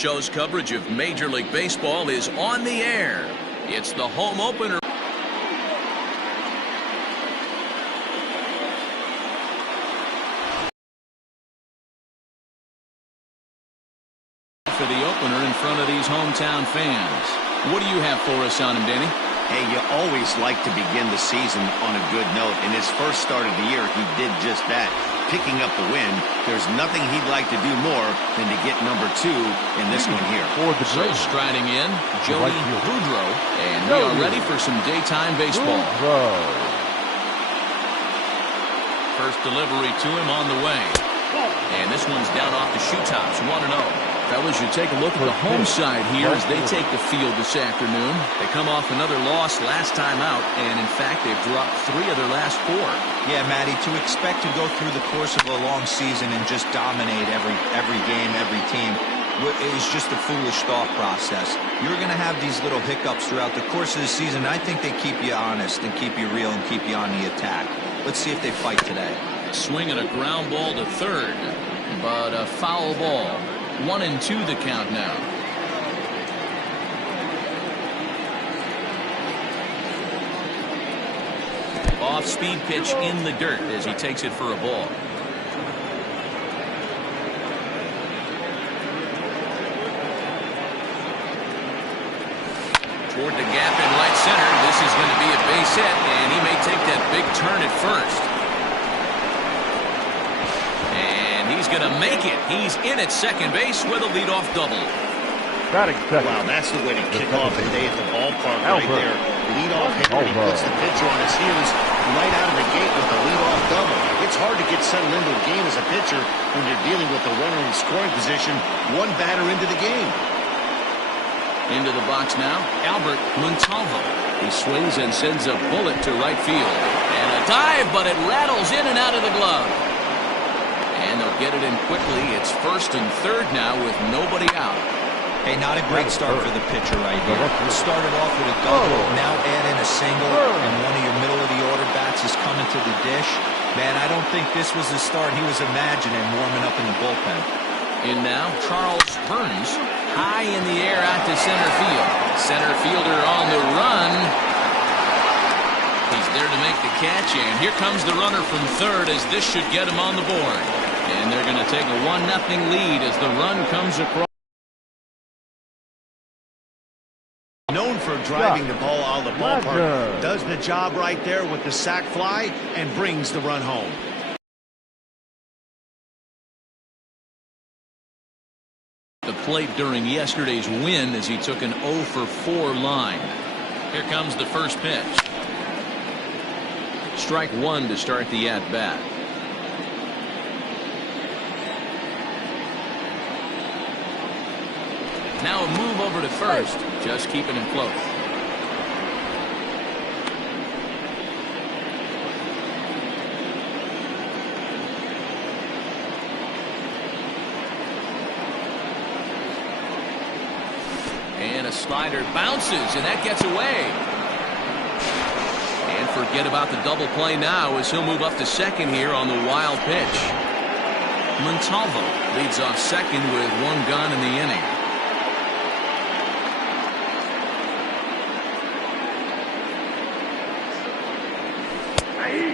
Show's coverage of Major League Baseball is on the air. It's the home opener for the opener in front of these hometown fans. What do you have for us on him, Danny? Hey, you always like to begin the season on a good note. In his first start of the year, he did just that, picking up the win. There's nothing he'd like to do more than to get number 2 in this one here. So striding in, Jody Boudreau, and we are ready for some daytime baseball. First delivery to him on the way. And this one's down off the shoe tops, 1-0. Fellas, you take a look at the home side here as they take the field this afternoon. They come off another loss last time out, and in fact, they've dropped 3 of their last 4. Yeah, Matty, to expect to go through the course of a long season and just dominate every game, every team, is just a foolish thought process. You're going to have these little hiccups throughout the course of the season. I think they keep you honest and keep you real and keep you on the attack. Let's see if they fight today. Swinging a ground ball to third, but a foul ball. 1-2 the count now. Off-speed pitch in the dirt as he takes it for a ball. Toward the gap in right center. This is going to be a base hit, and he may take that big turn at first. He's going to make it. He's in at second base with a leadoff double. Wow, that's the way to kick off the day at the ballpark right there. Leadoff hitter. He puts the pitcher on his heels right out of the gate with the leadoff double. It's hard to get settled into a game as a pitcher when you're dealing with the runner in scoring position, one batter into the game. Into the box now, Albert Montalvo. He swings and sends a bullet to right field. And a dive, but it rattles in and out of the glove. And they'll get it in quickly. It's first and third now with nobody out. Hey, not a great start for the pitcher right here. Started off with a double, now add in a single, and one of your middle-of-the-order bats is coming to the dish. Man, I don't think this was the start he was imagining warming up in the bullpen. In now, Charles Burns, high in the air out to center field. Center fielder on the run. He's there to make the catch, and here comes the runner from third as this should get him on the board. And they're going to take a 1-0 lead as the run comes across. Known for driving the ball out of the ballpark, does the job right there with the sac fly and brings the run home. The plate during yesterday's win as he took an 0-for-4 line. Here comes the first pitch. Strike 1 to start the at-bat. Now a move over to first, just keeping him close. And a slider bounces, and that gets away. And forget about the double play now as he'll move up to second here on the wild pitch. Montalvo leads off second with 1 gun in the inning.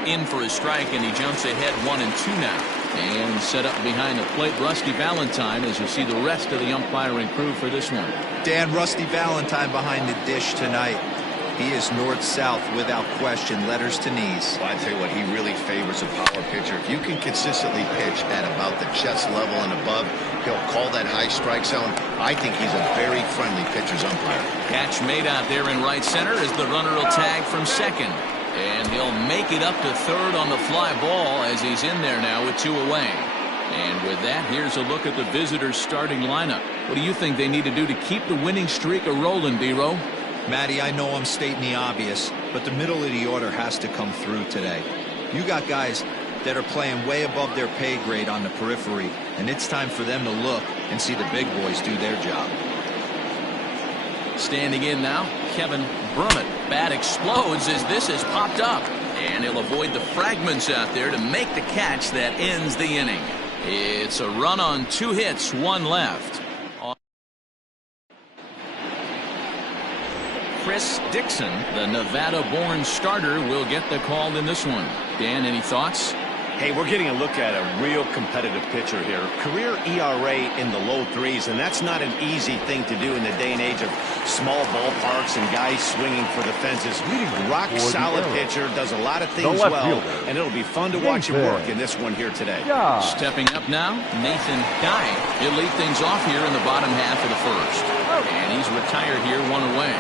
In for a strike, and he jumps ahead 1-2 now. And set up behind the plate, Rusty Valentine, as you see the rest of the umpiring crew for this one. Dan, Rusty Valentine behind the dish tonight. He is north-south without question, letters to knees. Well, I tell you what, he really favors a power pitcher. If you can consistently pitch at about the chest level and above, he'll call that high strike zone. I think he's a very friendly pitcher's umpire. Catch made out there in right center as the runner will tag from second. And he'll make it up to third on the fly ball as he's in there now with 2 away. And with that, here's a look at the visitors' starting lineup. What do you think they need to do to keep the winning streak a-rolling, D-Row? Matty, I know I'm stating the obvious, but the middle of the order has to come through today. You got guys that are playing way above their pay grade on the periphery, and it's time for them to look and see the big boys do their job. Standing in now, Kevin Brummett. Bat explodes as this has popped up. And he'll avoid the fragments out there to make the catch that ends the inning. It's a run on 2 hits, 1 left. Chris Dixon, the Nevada-born starter, will get the call in this one. Dan, any thoughts? Hey, we're getting a look at a real competitive pitcher here. Career ERA in the low threes, and that's not an easy thing to do in the day and age of small ballparks and guys swinging for the fences. Rock solid pitcher, does a lot of things well, and it'll be fun to watch him work in this one here today. Stepping up now, Nathan Dye. He'll lead things off here in the bottom half of the first. And he's retired here, one away.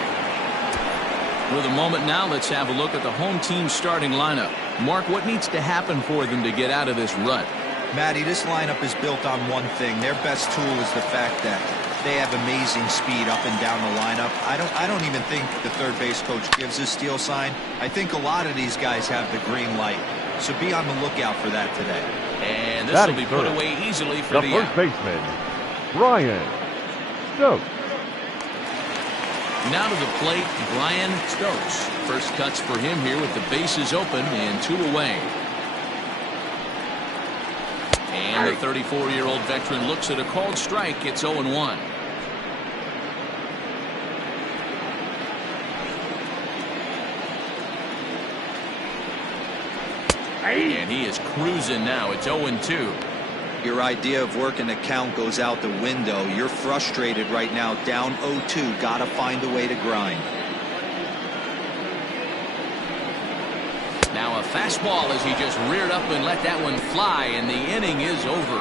With a moment now, let's have a look at the home team starting lineup. Mark, what needs to happen for them to get out of this rut? Matty, this lineup is built on one thing. Their best tool is the fact that they have amazing speed up and down the lineup. I don't even think the third base coach gives a steal sign. I think a lot of these guys have the green light. So be on the lookout for that today. And this will be put away easily for the first baseman, Brian Stokes. Now to the plate, Brian Stokes. First cuts for him here with the bases open and 2 away. And the 34-year-old veteran looks at a called strike. It's 0-1. And he is cruising now. It's 0-2. Your idea of working the count goes out the window. You're frustrated right now, down 0-2. Got to find a way to grind. Now a fastball as he just reared up and let that one fly, and the inning is over.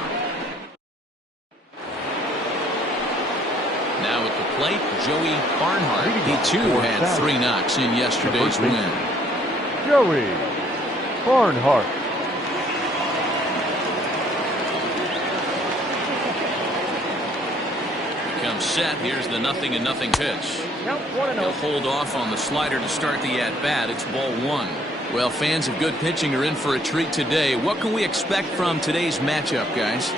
Now at the plate, Joey Barnhart. He too had 3 knocks in yesterday's win. Joey Barnhart. Comes set. Here's the 0-0 pitch. He'll hold off on the slider to start the at-bat. It's ball 1. Well, fans of good pitching are in for a treat today. What can we expect from today's matchup, guys?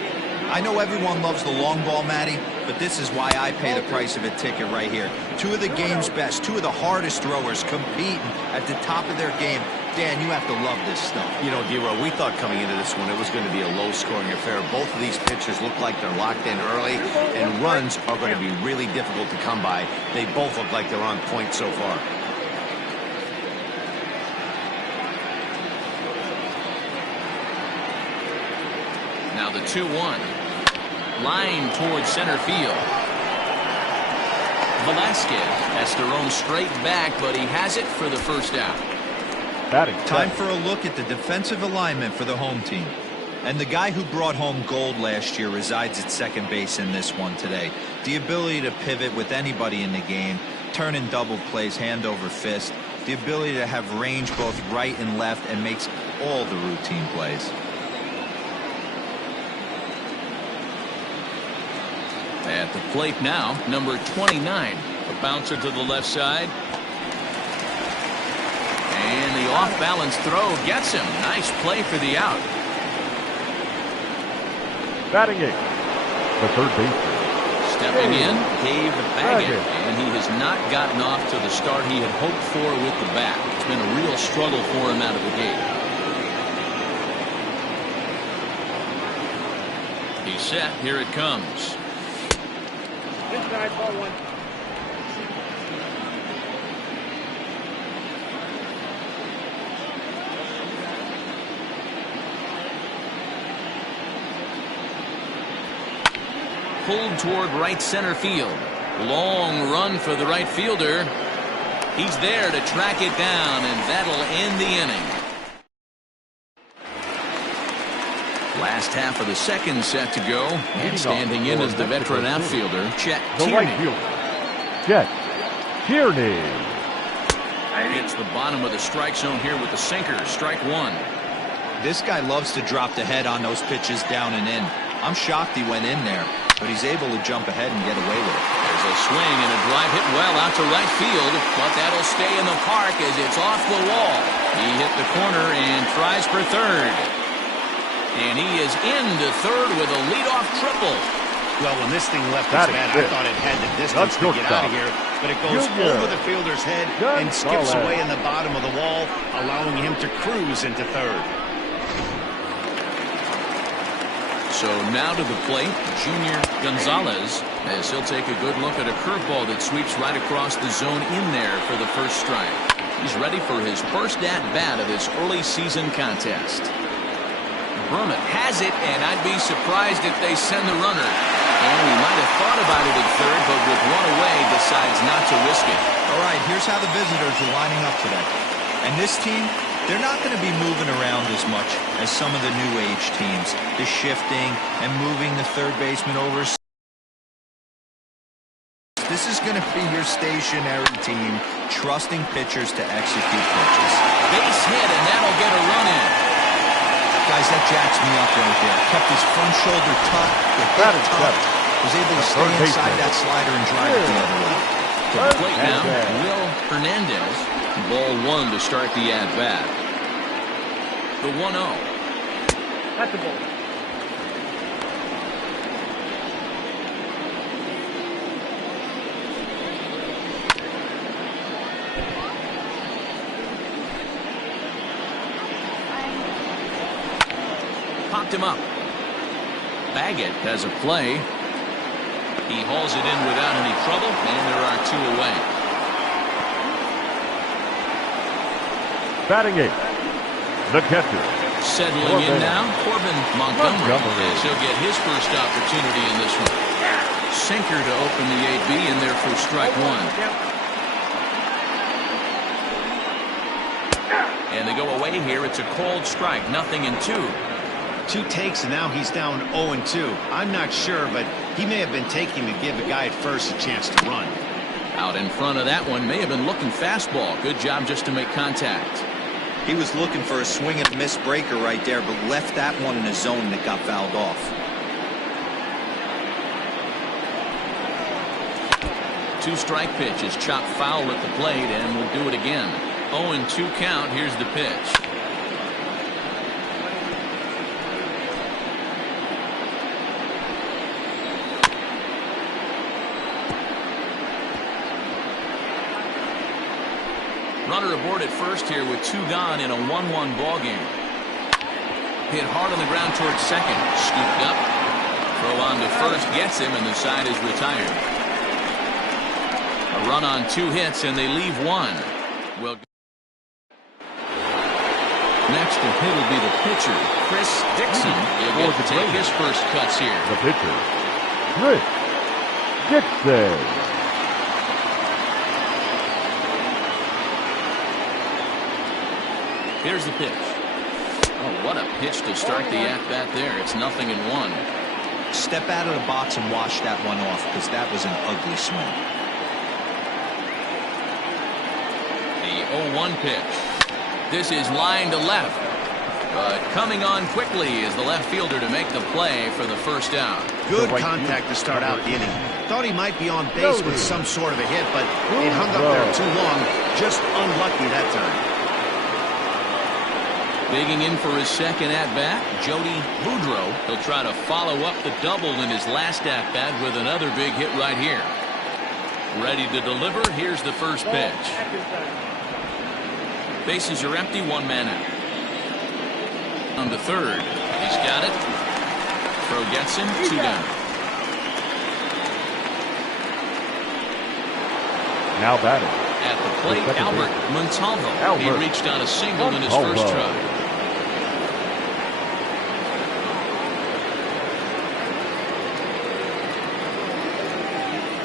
I know everyone loves the long ball, Matty, but this is why I pay the price of a ticket right here. 2 of the game's best, 2 of the hardest throwers competing at the top of their game. Dan, you have to love this stuff. You know, D-Row, we thought coming into this one it was going to be a low-scoring affair. Both of these pitchers look like they're locked in early, and runs are going to be really difficult to come by. They both look like they're on point so far. Now the 2-1. Line towards center field. Velasquez has to roam straight back, but he has it for the first out. Time for a look at the defensive alignment for the home team. And the guy who brought home gold last year resides at second base in this one today. The ability to pivot with anybody in the game, turn in double plays hand over fist, the ability to have range both right and left, and makes all the routine plays. At the plate now, number 29. A bouncer to the left side. And the off-balance throw gets him. Nice play for the out. Batting 8, the third baseman. Stepping in, Dave Baggett. And he has not gotten off to the start he had hoped for with the bat. It's been a real struggle for him out of the gate. He's set. Here it comes. Inside, ball 1. Pulled toward right center field. Long run for the right fielder. He's there to track it down, and that'll end the inning. Last half of the second set to go, and standing in as the veteran outfielder, Chet Tierney. Chet Tierney. Hits the bottom of the strike zone here with the sinker. Strike 1. This guy loves to drop the head on those pitches down and in. I'm shocked he went in there, but he's able to jump ahead and get away with it. There's a swing and a drive hit well out to right field, but that'll stay in the park as it's off the wall. He hit the corner and tries for third. And he is into third with a leadoff triple. Well, when this thing left his bat, I thought it had the distance to get out of here, but it goes over the fielder's head and skips away in the bottom of the wall, allowing him to cruise into third. So now to the plate, Junior Gonzalez, as he'll take a good look at a curveball that sweeps right across the zone in there for the first strike. He's ready for his first at-bat of this early season contest. Brummett has it, and I'd be surprised if they send the runner. And he might have thought about it at third, but with one away, decides not to risk it. All right, here's how the visitors are lining up today. And this team, they're not going to be moving around as much as some of the new age teams. The shifting and moving the third baseman over. This is going to be your stationary team, trusting pitchers to execute pitches. Base hit, and that'll get a run in. Guys, that jacks me up right there. Kept his front shoulder tucked, was able to stay inside that slider and drive it the other way. To the plate now, Will Hernandez. Ball one to start the at-bat. The 1-0. That's a ball. Popped him up. Baggett has a play. He hauls it in without any trouble, and there are two away. Batting eighth, the catcher. Settling in now, Corbin Montgomery, as he'll get his first opportunity in this one. Sinker to open the 8B in there for strike one. And they go away here. It's a called strike, 0-2. 2 takes, and now he's down 0-2. I'm not sure, but he may have been taking to give the guy at first a chance to run. Out in front of that one, may have been looking fastball. Good job just to make contact. He was looking for a swing and a miss breaker right there, but left that one in the zone that got fouled off. 2-strike pitch is chopped foul at the plate, and we'll do it again. 0-2 count. Here's the pitch. Runner aboard at first here with 2 gone in a 1-1 ball game. Hit hard on the ground towards second. Scooped up. Throw on to first gets him, and the side is retired. A run on 2 hits, and they leave 1. Well, next to hit will be the pitcher, Chris Dixon. He'll get to take his first cuts here. The pitcher, Chris Dixon. Here's the pitch. Oh, what a pitch to start the at-bat there. It's 0-1. Step out of the box and wash that one off, because that was an ugly swing. The 0-1 pitch. This is line to left. But coming on quickly is the left fielder to make the play for the first out. Good contact to start out the inning. Thought he might be on base with some sort of a hit, but it hung up there too long. Just unlucky that time. Digging in for his second at-bat, Jody Boudreau. He'll try to follow up the double in his last at-bat with another big hit right here. Ready to deliver. Here's the first pitch. Bases are empty, 1 man out. On the third. He's got it. Throw gets him, 2 down. Now batting. At the plate, Albert Montalvo. He reached on a single in his first try.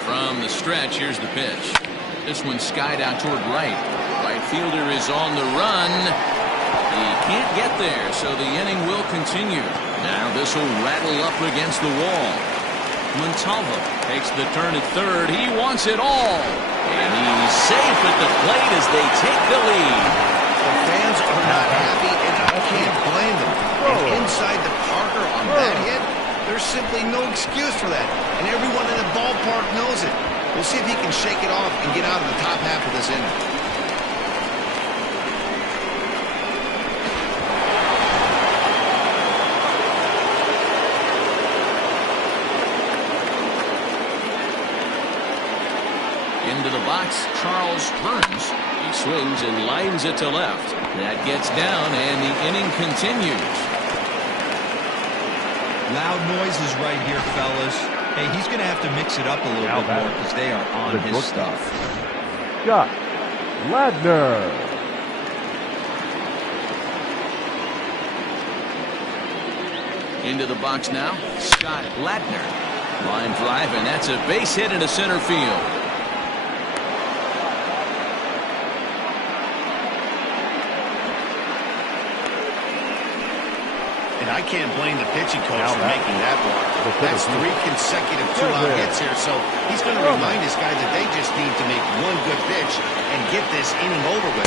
From the stretch, here's the pitch. This one skied out toward right. Right fielder is on the run. He can't get there, so the inning will continue. Now this will rattle up against the wall. Montalvo takes the turn at third. He wants it all. And he's safe at the plate as they take the lead. The fans are not happy, and I can't blame them. And inside the Parker on that hit, there's simply no excuse for that. And everyone in the ballpark knows it. We'll see if he can shake it off and get out of the top half of this inning. Into the box, Charles Burns. He swings and lines it to left. That gets down, and the inning continues. Loud noises right here, fellas. Hey, he's going to have to mix it up a little bit more because they are on his stuff. Scott Ladner. Into the box now, Scott Ladner. Line drive, and that's a base hit into center field. And I can't blame the pitching coach for making that walk. That's 3 consecutive 2-out hits here, so he's going to remind his guy that they just need to make one good pitch and get this inning over with.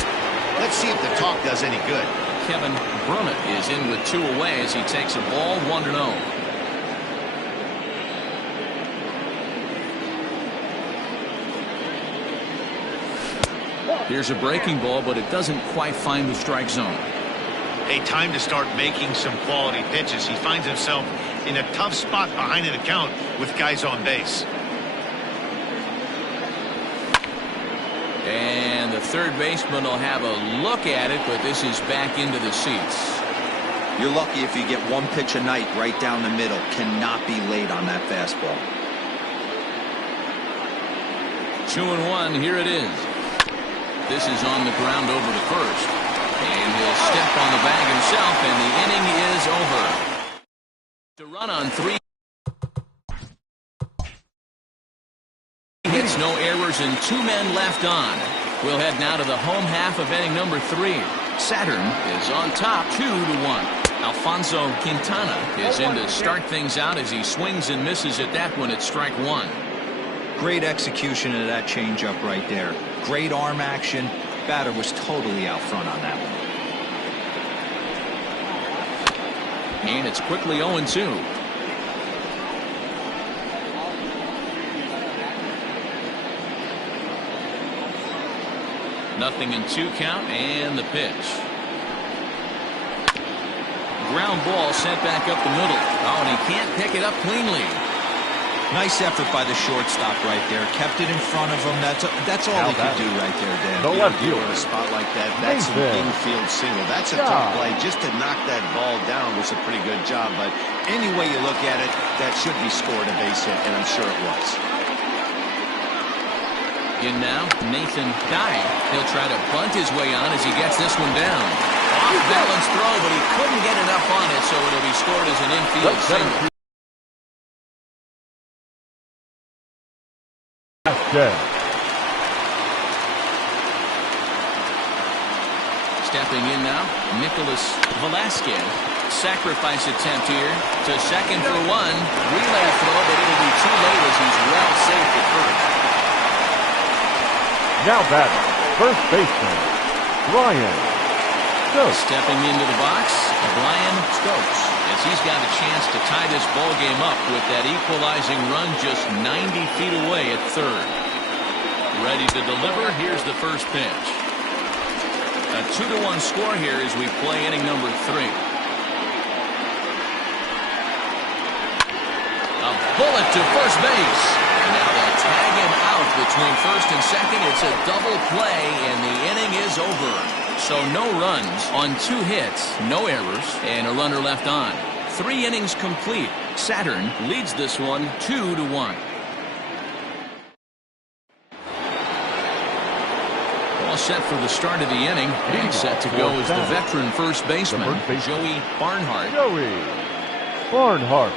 Let's see if the talk does any good. Kevin Brummett is in with 2 away as he takes a ball 1-0. Here's a breaking ball, but it doesn't quite find the strike zone. A time to start making some quality pitches. He finds himself in a tough spot behind an account with guys on base. And the third baseman will have a look at it, but this is back into the seats. You're lucky if you get 1 pitch a night right down the middle. Cannot be late on that fastball. 2-1, here it is. This is on the ground over to first. And he'll step on the bag himself, and the inning is over. The run on 3 hits, no errors, and 2 men left on. We'll head now to the home half of inning number 3. Saturn is on top 2-1. Alfonso Quintana is in to start things out as he swings and misses at that one at strike 1. Great execution of that changeup right there. Great arm action. Batter was totally out front on that one. And it's quickly 0-2. Nothing in 2 count, and the pitch. Ground ball sent back up the middle. Oh, and he can't pick it up cleanly. Nice effort by the shortstop right there. Kept it in front of him. That's all he could do right there, Dan. The left field. In a spot like that, that's an infield single. That's a tough play. Just to knock that ball down was a pretty good job. But any way you look at it, that should be scored a base hit, and I'm sure it was. In now, Nathan Dye. He'll try to bunt his way on as he gets this one down. Off balance throw, but he couldn't get enough on it, so it'll be scored as an infield single. Stepping in now, Nicholas Velasquez. Sacrifice attempt here to second for 1. Relay throw, but it'll be too late as he's well safe at first. Now batting, first baseman, Brian Stokes. Stepping into the box, Brian Stokes, as he's got a chance to tie this ball game up with that equalizing run just 90 feet away at third. Ready to deliver. Here's the first pitch. A 2-1 score here as we play inning number 3. A bullet to first base. And now they'll tag him out between first and second. It's a double play, and the inning is over. So no runs on 2 hits, no errors, and a runner left on. 3 innings complete. Saturn leads this one 2-1. All set for the start of the inning, and set to go is the veteran first baseman, Joey Barnhart. Joey Barnhart.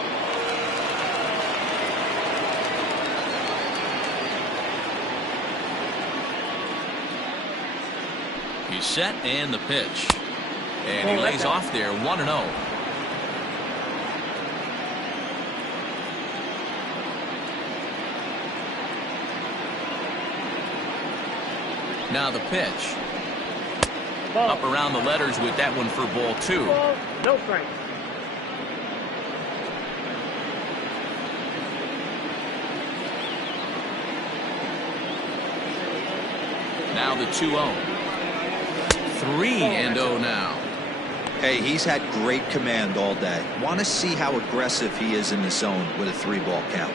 He's set, and the pitch. And he lays off there, 1-0. Now the pitch. Ball. Up around the letters with that one for ball 2. Ball. No strike. Now the 2-0. 3-0 now. Hey, he's had great command all day. Want to see how aggressive he is in the zone with a 3-ball count.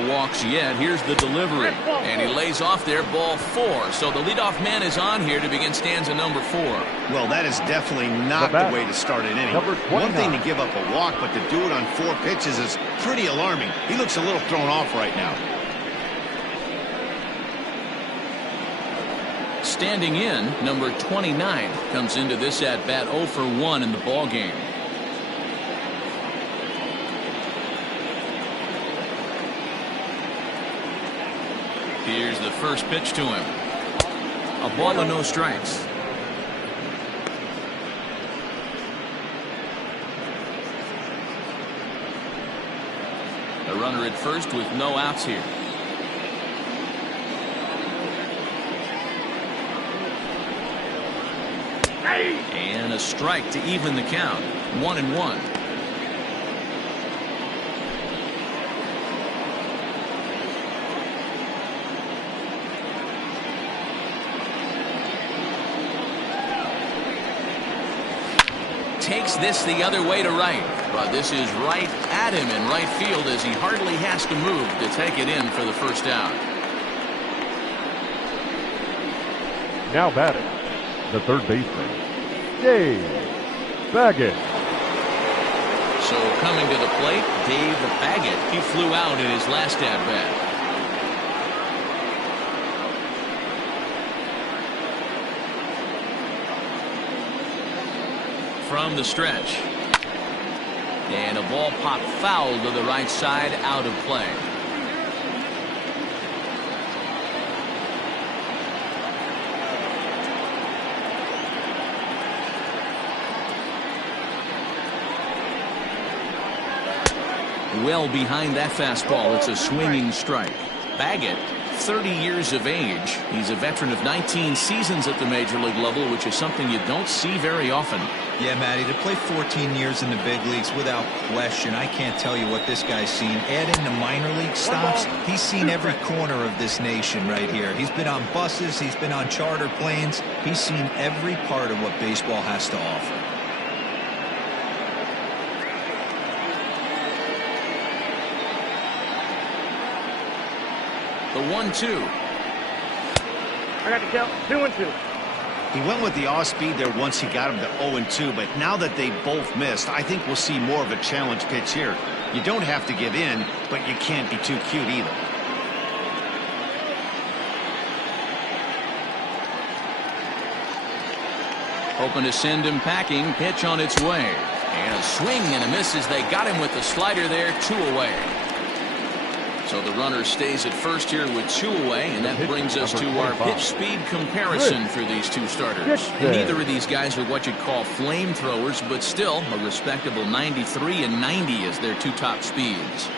No walks yet. Here's the delivery. And he lays off there, ball 4. So the leadoff man is on here to begin stanza number 4. Well, that is definitely not the way to start an inning. One thing to give up a walk, but to do it on 4 pitches is pretty alarming. He looks a little thrown off right now. Standing in, number 29 comes into this at bat 0 for 1 in the ball game. Here's the first pitch to him. A ball and no strikes. A runner at first with no outs here. And a strike to even the count. 1-1. Takes this the other way to right, but this is right at him in right field as he hardly has to move to take it in for the first out. Now batting, the third baseman, Dave Baggett. So coming to the plate, Dave Baggett. He flew out in his last at bat. From the stretch. And a ball popped foul to the right side, out of play. Well behind that fastball. It's a swinging strike. Baggett, 30 years of age. He's a veteran of 19 seasons at the major league level, which is something you don't see very often. Yeah, Matty, to play 14 years in the big leagues, without question, I can't tell you what this guy's seen. Add in the minor league stops, he's seen every corner of this nation right here. He's been on buses, he's been on charter planes. He's seen every part of what baseball has to offer. The 1-2. I got the count. 2-2. He went with the off speed there once he got him to 0-2, but now that they both missed, I think we'll see more of a challenge pitch here. You don't have to give in, but you can't be too cute either. Hoping to send him packing. Pitch on its way. And a swing and a miss as they got him with the slider there. 2 away. So the runner stays at first here with 2 away, and that brings us to our pitch speed comparison for these two starters. Neither of these guys are what you'd call flamethrowers, but still a respectable 93 and 90 as their 2 top speeds.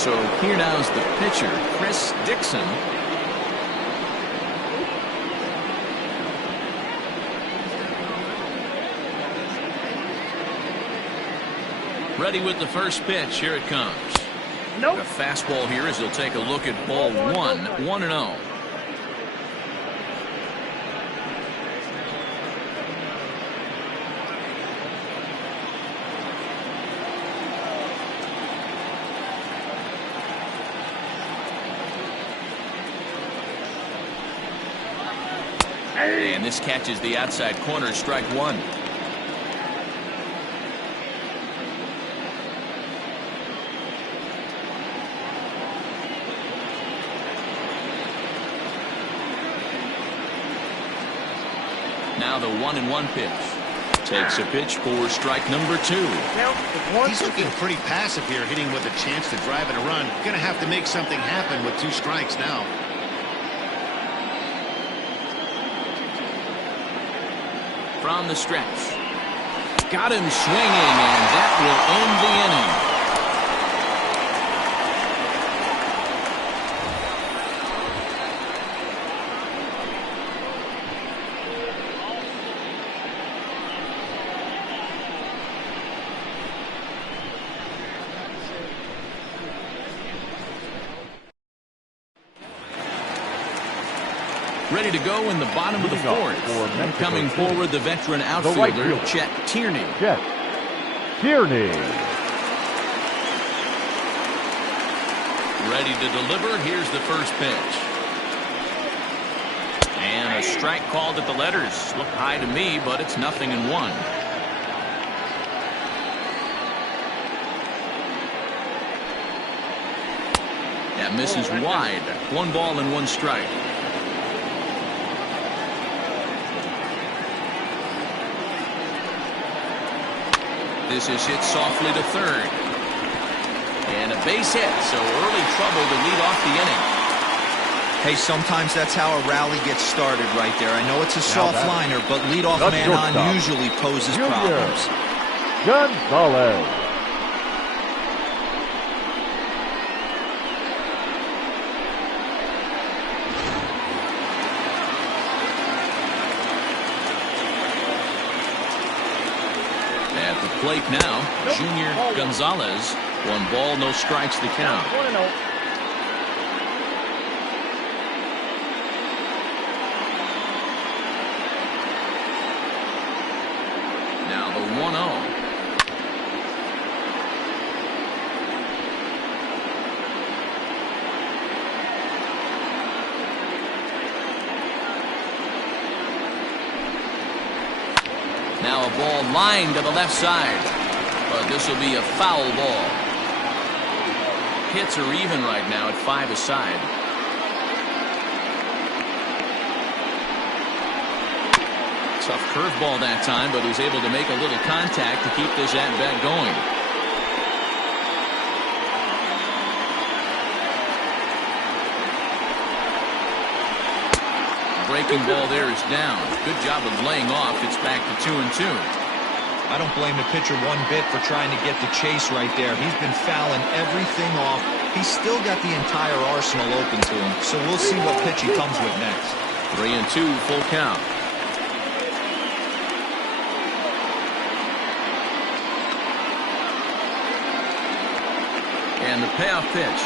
So here now is the pitcher, Chris Dixon. Ready with the first pitch. Here it comes. Nope. A fastball here as he'll take a look at ball 1. 1-0. And this catches the outside corner. Strike 1. Now the 1-1 pitch. Takes a pitch for strike number 2. He's looking pretty passive here, hitting with a chance to drive in a run. Gonna have to make something happen with 2 strikes now. From the stretch. Got him swinging, and that will end the inning. Ready to go in the bottom of the 4th. Coming forward, the veteran outfielder, Chet Tierney. Chet Tierney. Ready to deliver. Here's the first pitch. And a strike called at the letters. Looked high to me, but it's 0-1. That misses wide. 1 ball and 1 strike. This is hit softly to third. And a base hit, so early trouble to lead off the inning. Hey, sometimes that's how a rally gets started right there. I know it's a soft liner, but leadoff man on usually poses problems. Gonzalez. At the plate now, Junior Gonzalez. 1 ball, no strikes the count. 1-0. Now the 1-0. Now a ball lined to the left side, but this will be a foul ball. Hits are even right now at 5 aside. Tough curveball that time, but was able to make a little contact to keep this at-bat going. Breaking ball there is down. Good job of laying off. It's back to 2-2. I don't blame the pitcher one bit for trying to get the chase right there. He's been fouling everything off. He's still got the entire arsenal open to him, so we'll see what pitch he comes with next. 3-2, full count. And the payoff pitch.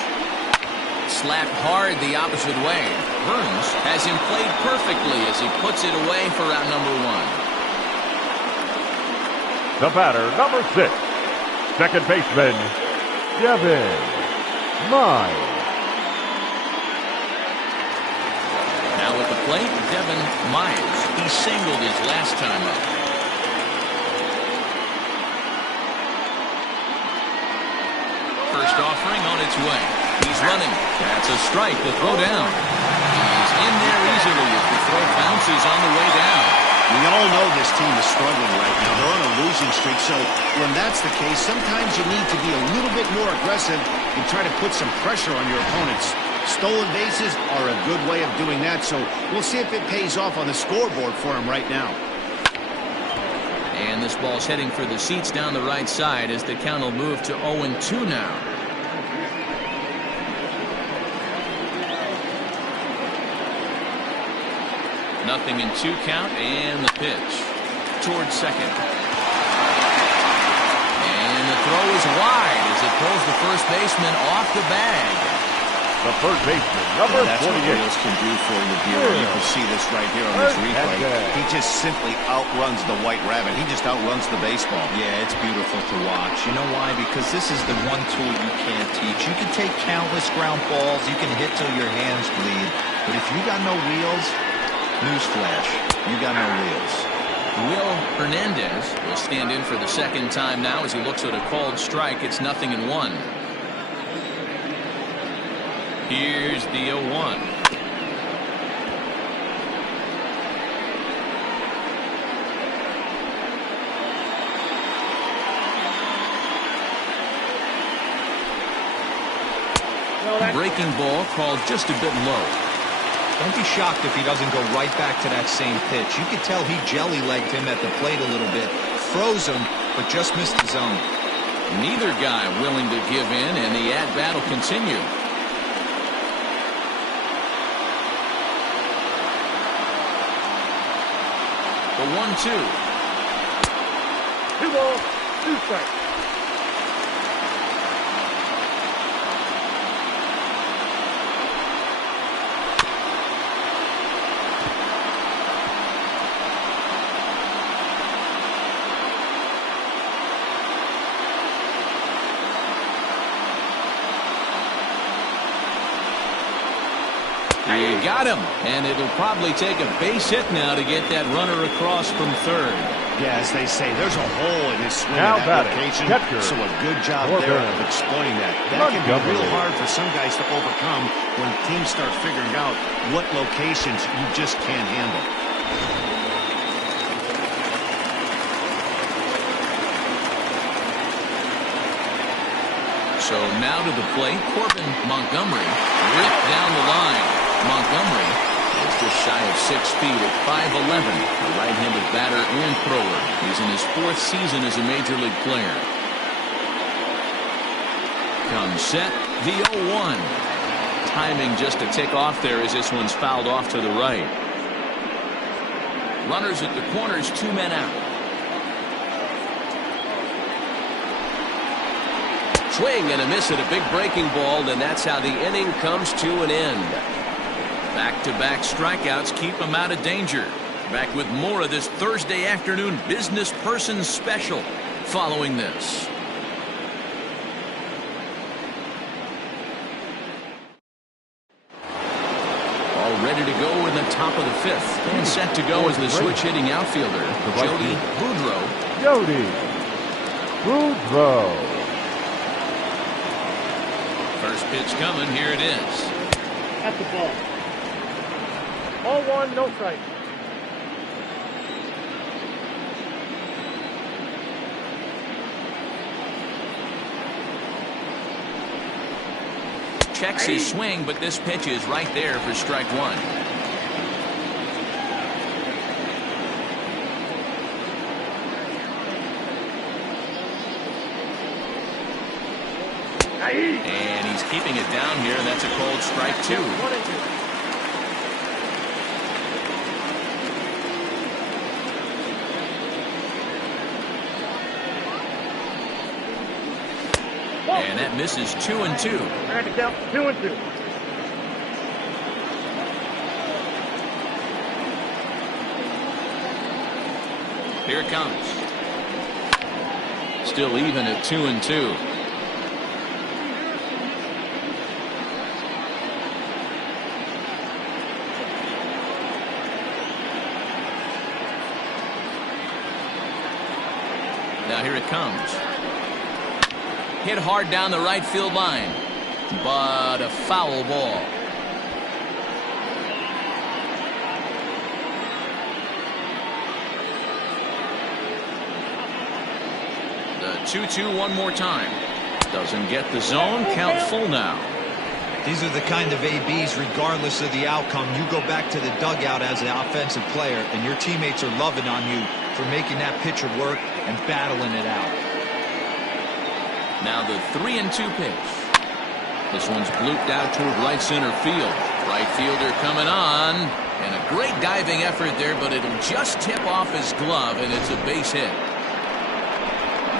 Slapped hard the opposite way. Burns has him played perfectly as he puts it away for out number 1. The batter, number 6, second baseman, Devin Mize. Now at the plate, Devin Mize. He singled his last time up. First offering on its way. He's running. That's a strike to throw down. He's in there easily as the throw bounces on the way down. We all know this team is struggling right now. They're on a losing streak, so when that's the case, sometimes you need to be a little bit more aggressive and try to put some pressure on your opponents. Stolen bases are a good way of doing that, so we'll see if it pays off on the scoreboard for him right now. And this ball's heading for the seats down the right side as the count will move to 0-2 now. Nothing in 2 count, and the pitch towards second. And the throw is wide as it pulls the first baseman off the bag. The first baseman, number 48. That's what Wheels can do for you, Bueller. You can see this right here on this replay. He just simply outruns the White Rabbit. He just outruns the baseball. Yeah, it's beautiful to watch. You know why? Because this is the one tool you can't teach. You can take countless ground balls. You can hit till your hands bleed. But if you got no wheels, newsflash, you got no wheels. Will Hernandez will stand in for the second time now as he looks at a called strike. It's 0-1. Here's the 0-1. Breaking ball called just a bit low. Don't be shocked if he doesn't go right back to that same pitch. You could tell he jelly-legged him at the plate a little bit. Froze him, but just missed the zone. Neither guy willing to give in, and the at-bat will continue. The 1-2. 2 balls, 2 strikes. He got him, and it'll probably take a base hit now to get that runner across from third. Yeah, as they say, there's a hole in his swing Now at that batting, location, catcher, so a good job Corbin. there of exploiting that. That can be real hard for some guys to overcome when teams start figuring out what locations you just can't handle. So now to the plate, Corbin Montgomery ripped down the line. Montgomery is just shy of 6 feet at 5'11", a right-handed batter and thrower. He's in his 4th season as a major league player. Comes set, the 0-1. Timing just a tick off there as this one's fouled off to the right. Runners at the corners, 2 men out. Swing and a miss at a big breaking ball, and that's how the inning comes to an end. Back-to-back strikeouts keep him out of danger. Back with more of this Thursday afternoon business person special following this. All ready to go in the top of the 5th. And set to go as the switch-hitting outfielder, Jody Boudreau. Jody Boudreau. First pitch coming. Here it is. At the ball. 0-1, no strike. Checks his swing, but this pitch is right there for strike 1. And he's keeping it down here. That's a cold strike 2. And that misses 2-2. I got to count 2-2. Here it comes. Still even at 2-2. Now here it comes. Hit hard down the right field line, but a foul ball. The 2-2 one more time. Doesn't get the zone. Count full now. These are the kind of ABs, regardless of the outcome. You go back to the dugout as an offensive player, and your teammates are loving on you for making that pitcher work and battling it out. Now the 3-2 pitch. This one's blooped out toward right center field. Right fielder coming on, and a great diving effort there, but it'll just tip off his glove, and it's a base hit.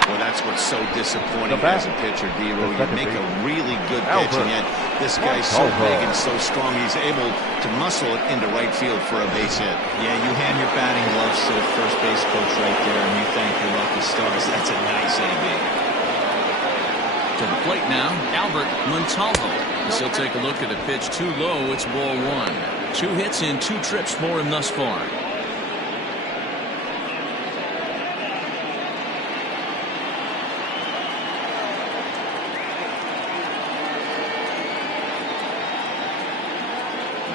Well, that's what's so disappointing as a pitcher, D-Row. You make a really good pitch, and yet this guy's so big and so strong, he's able to muscle it into right field for a base hit. Yeah, you hand your batting gloves to the first base coach right there, and you thank your lucky stars. That's a nice AB. To the plate now, Albert Montalvo. As he'll take a look at a pitch too low. It's ball 1. 2 hits in 2 trips for him thus far.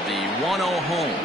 The 1-0 home.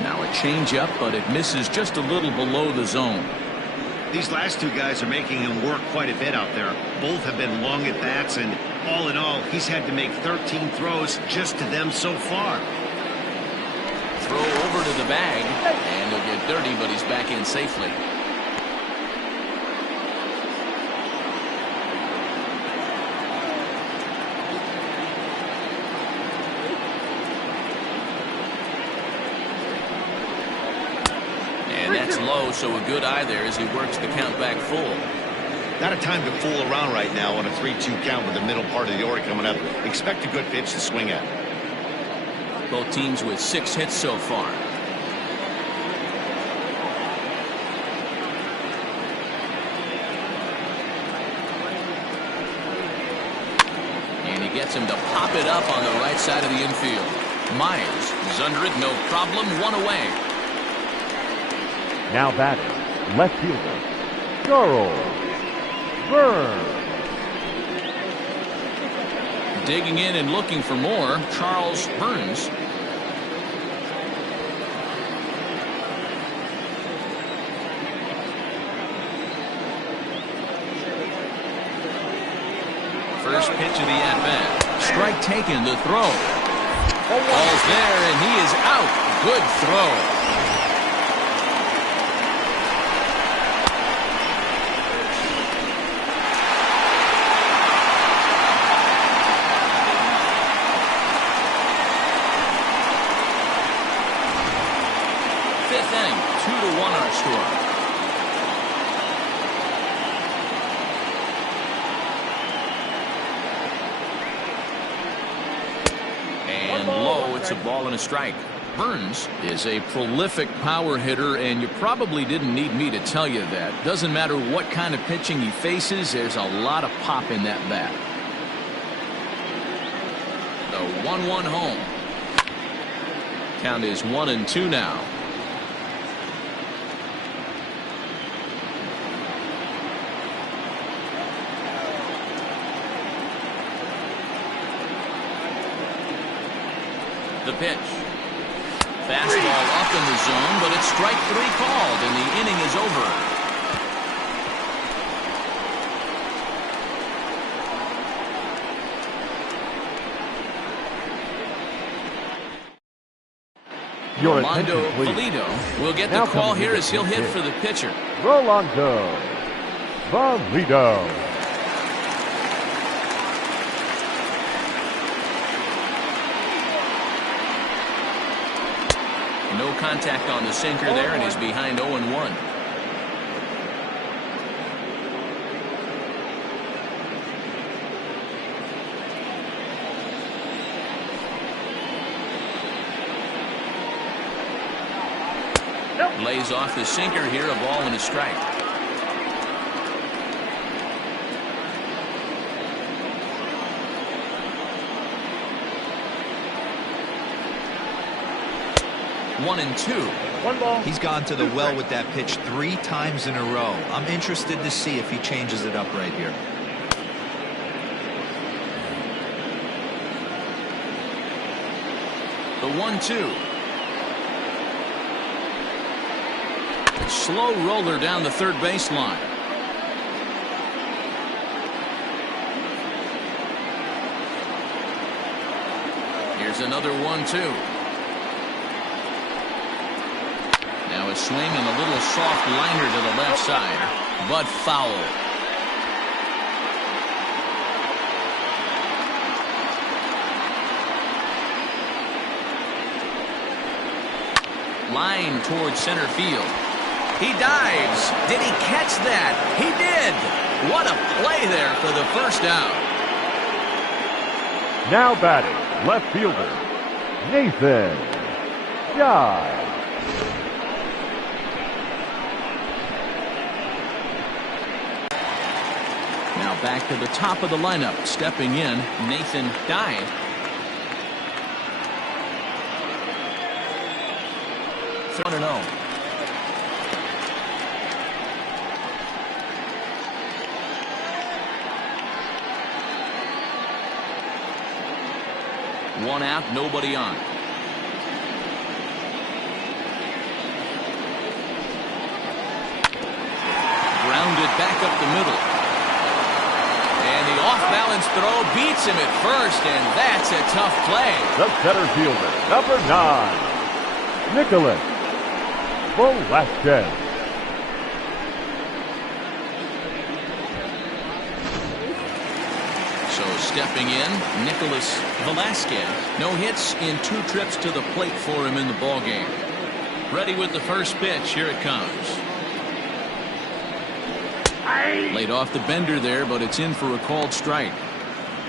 Now a changeup, but it misses just a little below the zone. These last two guys are making him work quite a bit out there. Both have been long at bats, and all in all, he's had to make 13 throws just to them so far. Throw over to the bag, and he'll get dirty, but he's back in safely. And that's low, so a good eye there as he works the count back full. Not a time to fool around right now on a 3-2 count with the middle part of the order coming up. Expect a good pitch to swing at. Both teams with 6 hits so far. And he gets him to pop it up on the right side of the infield. Myers is under it, no problem, 1 away. Now batting, left fielder, Charles Burns. Digging in and looking for more, Charles Burns. First pitch of the at-bat. Strike taken, the throw. Ball's there, and he is out. Good throw. Fifth inning, 2-1 our score. And low, it's a ball and a strike. Burns is a prolific power hitter, and you probably didn't need me to tell you that. Doesn't matter what kind of pitching he faces, there's a lot of pop in that bat. The 1-1 home. Count is 1-2 now. The pitch. Fastball up in the zone, but it's strike 3 called, and the inning is over. Your Rolando attention, please. Valido will get Now the call coming here to as he'll hit pitch. for the pitcher. Rolando Valido. No contact on the sinker there, and he's behind 0-1. Lays off the sinker here, a ball and a strike. One and two. 1 ball. He's gone to the well with that pitch 3 times in a row. I'm interested to see if he changes it up right here. The 1-2. Slow roller down the third baseline. Here's another 1-2. Now a swing and a little soft liner to the left side, but foul. Line towards center field. He dives. Did he catch that? He did. What a play there for the first out. Now batting, left fielder, Nathan Dye. Now back to the top of the lineup. Stepping in, Nathan Dye. Thrown and 0. One out, nobody on. back up the middle. And the off-balance throw beats him at first, and that's a tough play. The center fielder, number 9, Nicholas Velasquez. So stepping in, Nicholas Velasquez. No hits in 2 trips to the plate for him in the ballgame. Ready with the first pitch. Here it comes. Laid off the bender there, but it's in for a called strike.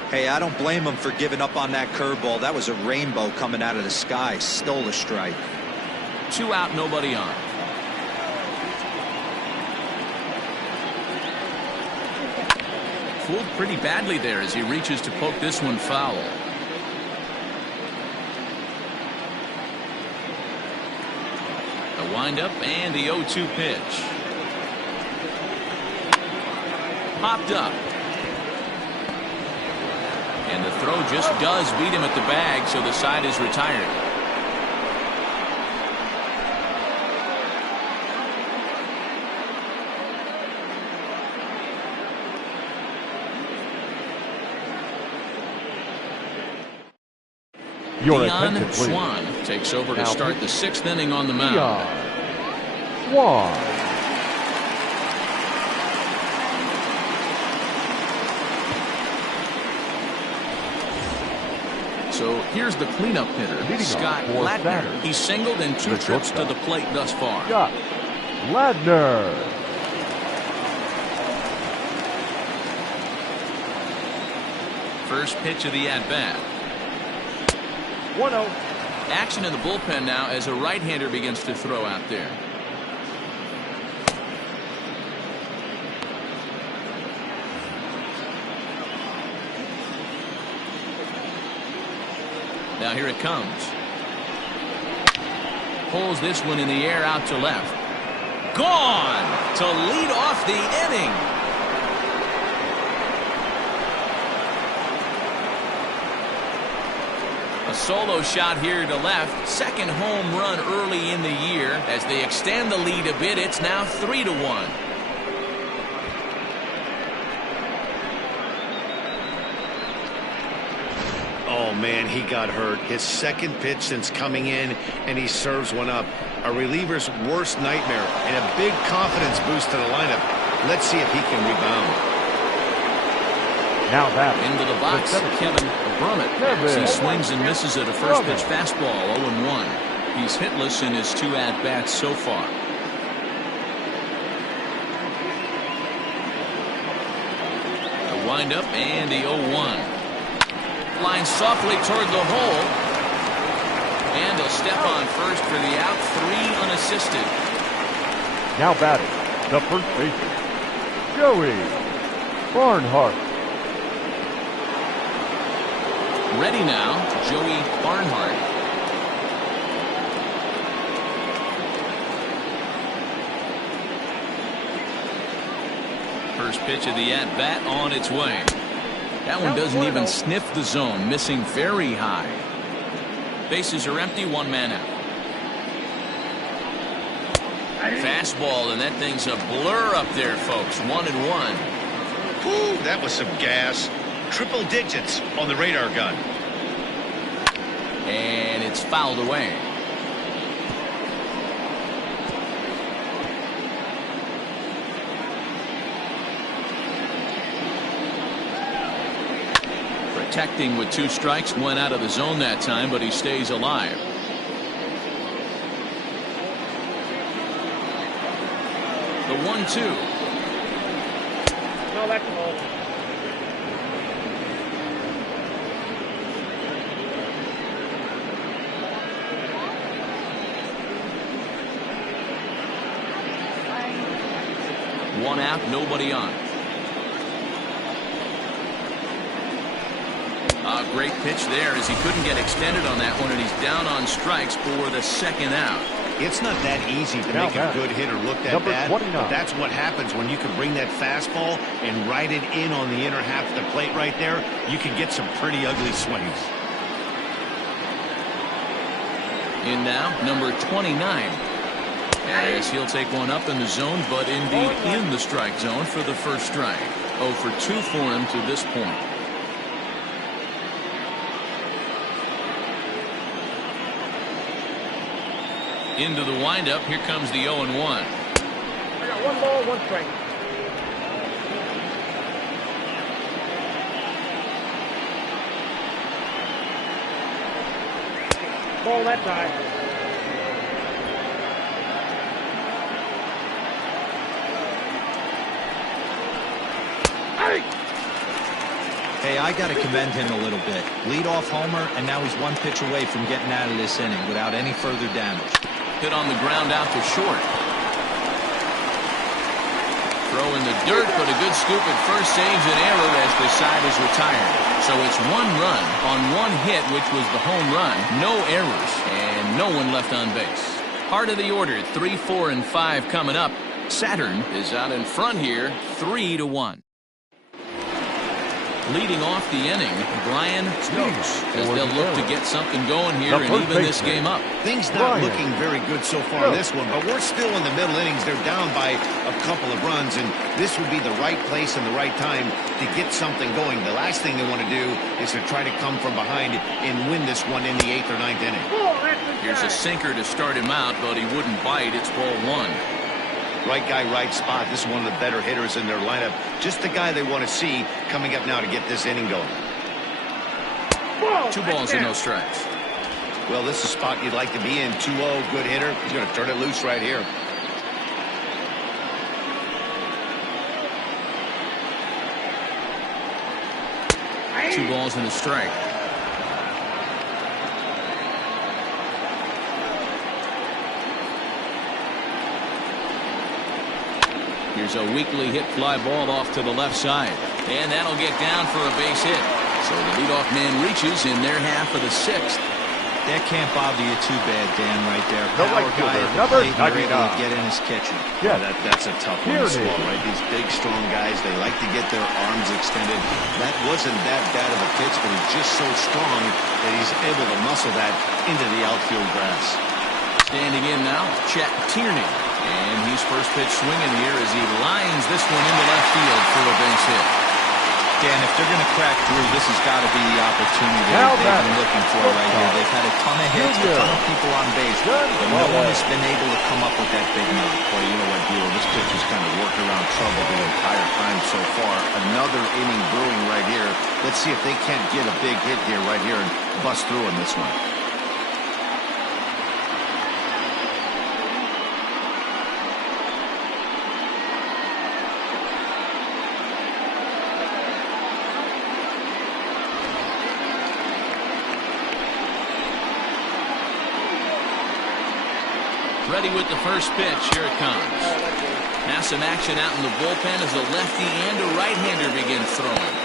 Hey, I don't blame him for giving up on that curveball. That was a rainbow coming out of the sky. Stole a strike. 2 out, nobody on. Fooled pretty badly there as he reaches to poke this one foul. The windup and the 0-2 pitch. Popped up. And the throw just does beat him at the bag, so the side is retired. Your Dion attention, please. Swan takes over to Now, start the 6th inning on the mound. Dion Swan. So here's the cleanup hitter, Leading Scott off for Ladner. Saturday. He's singled in 2 The trips to shortstop. the plate thus far. Scott Ladner. First pitch of the at-bat. 1-0. Action in the bullpen now as a right-hander begins to throw out there. Now here it comes. Pulls this one in the air out to left. Gone to lead off the inning. A solo shot here to left. Second home run early in the year. As they extend the lead a bit, it's now 3-1. Oh, man, he got hurt. His second pitch since coming in, and he serves one up. A reliever's worst nightmare, and a big confidence boost to the lineup. Let's see if he can rebound. Now that Into the box, Kevin Brummett. As he swings and misses at a first pitch fastball, 0-1. He's hitless in his 2 at-bats so far. The windup and the 0-1. Flying softly toward the hole. And he'll step on first for the out. 3 unassisted. now batting, the first baseman, Joey Barnhart. Ready now, Joey Barnhart. First pitch of the at-bat on its way. That one doesn't even sniff the zone, missing very high. Bases are empty, 1 man out. Fastball, and that thing's a blur up there, folks. 1-1. Whew, that was some gas. Triple digits on the radar gun. And it's fouled away. Protecting with 2 strikes, went out of the zone that time, but he stays alive. The 1-2. No, that's all. One out, nobody on. A great pitch there as he couldn't get extended on that one, and he's down on strikes for the 2nd out. It's not that easy to Now make a back, good hitter look that number bad, 29. but that's what happens when you can bring that fastball and ride it in on the inner half of the plate right there. You can get some pretty ugly swings. In now, number 29. As he'll take one up in the zone, but indeed in the strike zone for the first strike. 0 for 2 for him to this point. Into the windup. Here comes the 0-1. I got 1 ball, 1 strike. Ball that time. Hey, I got to commend him a little bit. Leadoff homer, and now he's 1 pitch away from getting out of this inning without any further damage. Hit on the ground out to short. Throw in the dirt, but a good scoop at first saves an error as the side is retired. So it's 1 run on 1 hit, which was the home run. No errors, and no one left on base. Heart of the order, 3, 4, and 5 coming up. Saturn is out in front here, 3-1. Leading off the inning, Brian Stokes, as they'll look to get something going here and even this game up. Things not looking very good so far in this one, but we're still in the middle innings. They're down by a couple of runs, and this would be the right place and the right time to get something going. The last thing they want to do is to try to come from behind and win this one in the 8th or 9th inning. Here's a sinker to start him out, but he wouldn't bite. It's ball 1. Right guy, right spot. This is one of the better hitters in their lineup. Just the guy they want to see coming up now to get this inning going. 2 balls and no strikes. Well, this is a spot you'd like to be in. 2-0, good hitter. He's going to turn it loose right here. Two balls and a strike. Here's a weakly hit fly ball off to the left side. And that'll get down for a base hit. So the leadoff man reaches in their half of the 6th. That can't bother you too bad, Dan, right there. The Power right guy fielder, at the number plate, you're able 99. to get in his kitchen. Yeah, That's a tough one to swallow, right? These big, strong guys, they like to get their arms extended. That wasn't that bad of a pitch, but he's just so strong that he's able to muscle that into the outfield grass. Standing in now, Chet Tierney. And he's first pitch swinging here as he lines this one into left field for a base hit. Dan, if they're going to crack through, this has got to be the opportunity they've been looking for right here. They've had a ton of hits, a ton of people on base, but no one has been able to come up with that big number. Well, you know what, Buell, this pitch has kind of worked around trouble the entire time so far. Another inning brewing right here. Let's see if they can't get a big hit here right here and bust through in this one. Ready with the first pitch. Here it comes. Now some action out in the bullpen as a lefty and a right-hander begin throwing.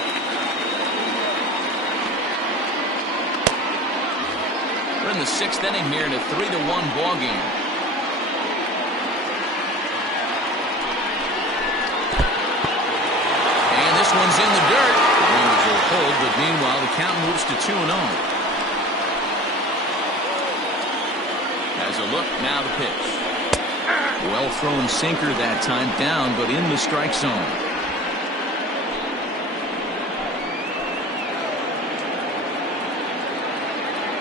We're in the 6th inning here in a 3-1 ball game. And this one's in the dirt. The runners will hold, but meanwhile the count moves to 2-0. As a look, now the pitch. Well thrown sinker that time, down, but in the strike zone.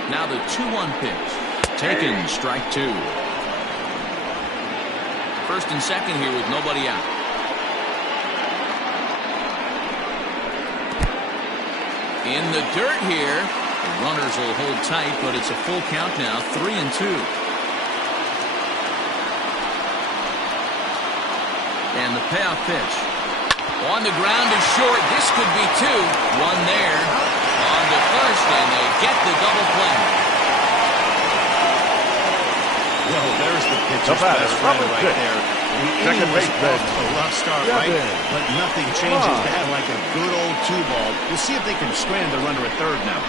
Now the 2-1 pitch. Taken, strike 2. First and second here with nobody out. In the dirt here. The runners will hold tight, but it's a full count now, 3-2. And the payoff pitch. On the ground is short. This could be 2. One there. On to first, and they get the double play. Well, there's the pitcher's best friend right there. The inning was off to a rough start, right? But nothing changes that like a good old 2-ball. We'll see if they can strand the runner at third now.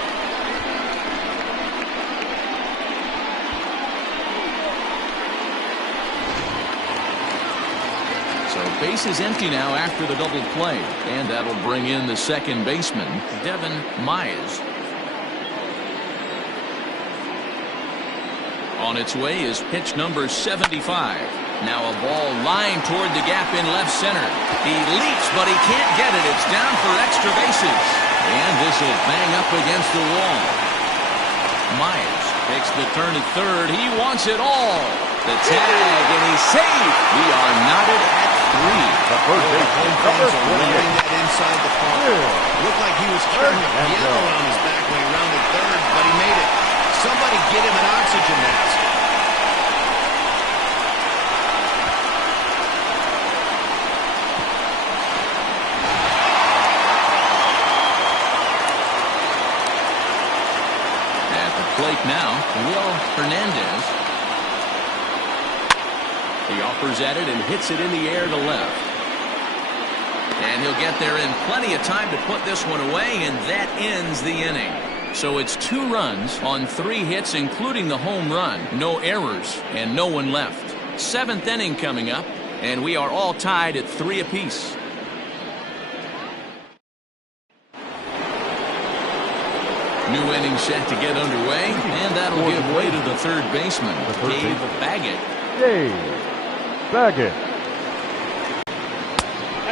Base is empty now after the double play, and that'll bring in the second baseman, Devin Myers. On its way is pitch number 75. Now a ball lined toward the gap in left center. He leaps, but he can't get it. It's down for extra bases. And this will bang up against the wall. Myers takes the turn at third. He wants it all. The tag, and he's safe. We are knotted at 3. The first baseman, number 28. That inside the park. Looked like he was carrying a piano around his back when he rounded third, but he made it. Somebody get him an oxygen mask. At the plate now, Will Hernandez. He offers at it and hits it in the air to left. And he'll get there in plenty of time to put this one away, and that ends the inning. So it's 2 runs on 3 hits, including the home run. No errors and no one left. 7th inning coming up, and we are all tied at 3 apiece. New inning set to get underway, and that'll give way to the third baseman, Dave Baggett. Dave Baggett.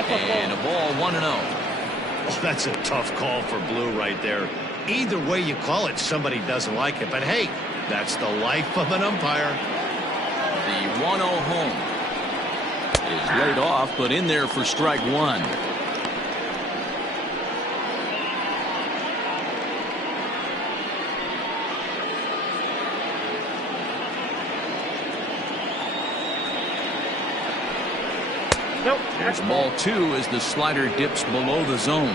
And a ball 1-0. Oh, that's a tough call for Blue right there. Either way you call it, somebody doesn't like it. But hey, that's the life of an umpire. The 1-0 home is laid off, but in there for strike 1. Nope. Here's ball 2 as the slider dips below the zone.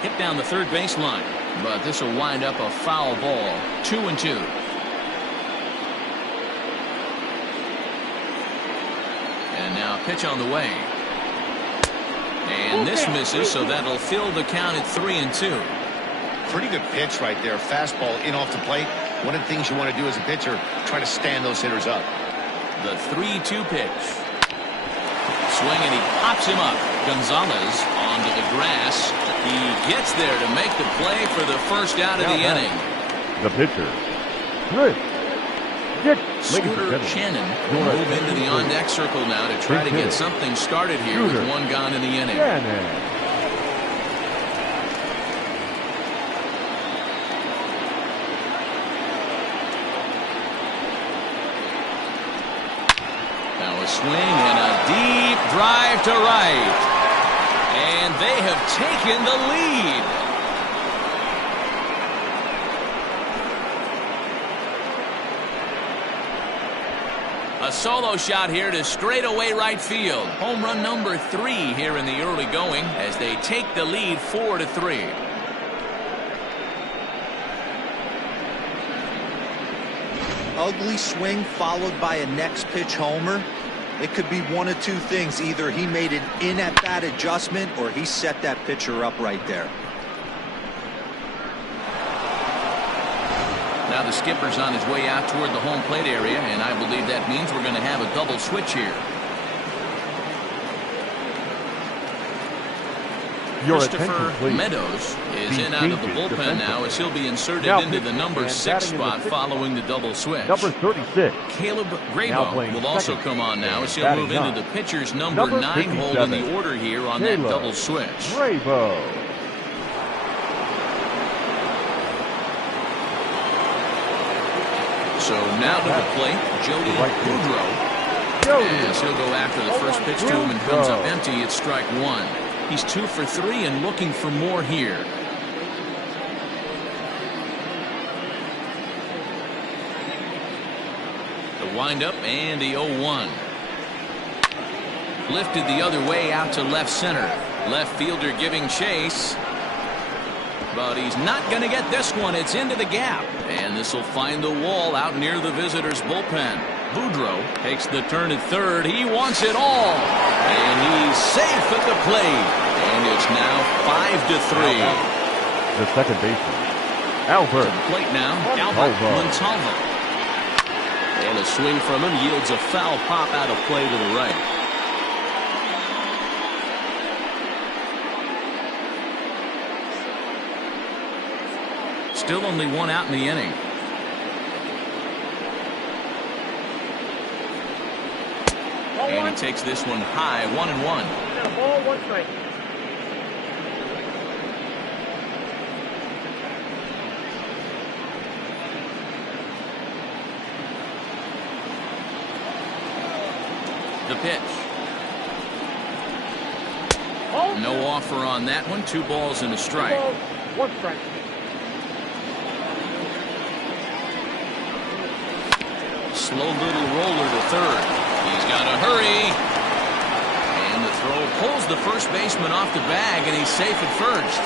Hit down the third baseline, but this will wind up a foul ball. 2-2. And now pitch on the way. And this misses, so that'll fill the count at 3-2. Pretty good pitch right there. Fastball in off the plate. One of the things you want to do as a pitcher, try to stand those hitters up. The 3-2 pitch. Swing, and he pops him up. Gonzalez onto the grass. He gets there to make the play for the first out of the inning. The pitcher, Chris. Scooter Shannon will move into the on-deck circle now to try to get something started here with 1 gone in the inning. Now a swing and a deep drive to right. And they have taken the lead. A solo shot here to straightaway right field. Home run number 3 here in the early going as they take the lead 4-3. Ugly swing followed by a next pitch homer. It could be one of 2 things. Either he made an in-at-bat adjustment or he set that pitcher up right there. Now the skipper's on his way out toward the home plate area, and I believe that means we're going to have a double switch here. Christopher Meadows is in out of the bullpen now as he'll be inserted into the number 6 spot following the double switch. Number 36. Caleb Greyhounds will also come on now as he'll move into the pitcher's number 9 hold in the order here on that double switch. Bravo. So now to the plate, Jody Boudreau. As he'll go after the first pitch to him and comes up empty. It's strike 1. He's 2 for 3 and looking for more here. The windup and the 0-1. Lifted the other way out to left center. Left fielder giving chase. But he's not going to get this one. It's into the gap. And this will find the wall out near the visitors' bullpen. Boudreau takes the turn at third. He wants it all. And he's safe at the plate. And it's now 5-3. The second baseman, Albert. To the plate now, Albert Montalvo. And a swing from him yields a foul pop out of play to the right. Still only one out in the inning. And he takes this one high, 1-1. Ball, 1 strike. The pitch. No offer on that one. 2 balls and a strike. 1 strike. Slow little roller to third. He's got to hurry. And the throw pulls the first baseman off the bag, and he's safe at first.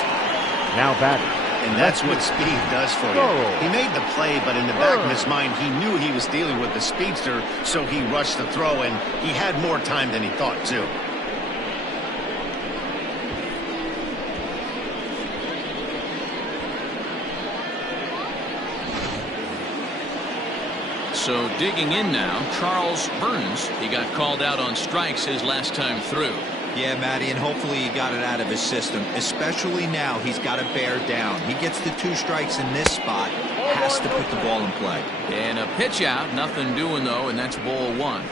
Now batting. And that's what speed does for you. He made the play, but in the back of his mind, he knew he was dealing with the speedster, so he rushed the throw, and he had more time than he thought, too. So digging in now, Charles Burns. He got called out on strikes his last time through. Yeah, Matty, and hopefully he got it out of his system. Especially now, he's got to bear down. He gets the 2 strikes in this spot, has to put the ball in play. And a pitch out, nothing doing though, and that's ball 1.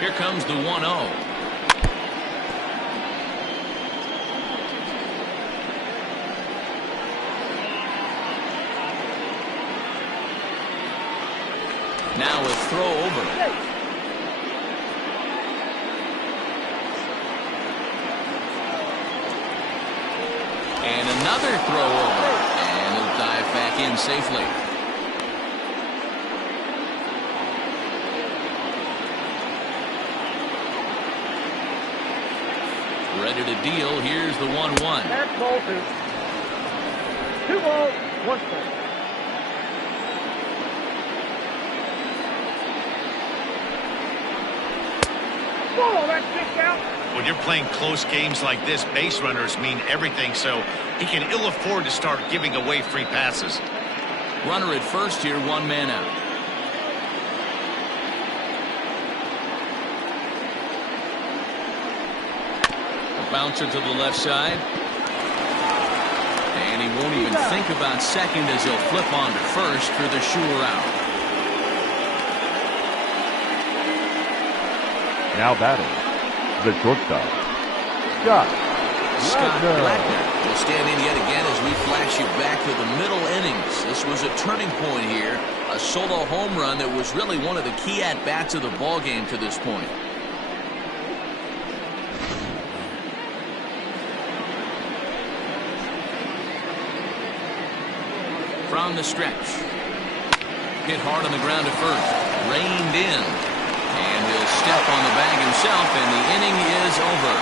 Here comes the 1-0. Now a throw over. And another throw over. And he'll dive back in safely. Ready to deal. Here's the 1-1. That's ball 2. 2 balls, 1 strike. When you're playing close games like this, base runners mean everything, so he can ill afford to start giving away free passes. Runner at first here, 1 man out. A bouncer to the left side. And he won't even think about second as he'll flip on to first for the sure out. Now batting, the shortstop, Scott Blackner will stand in yet again as we flash you back to the middle innings. This was a turning point here, a solo home run that was really one of the key at-bats of the ball game to this point. From the stretch, hit hard on the ground at first, reined in. And he'll step on the bag himself, and the inning is over.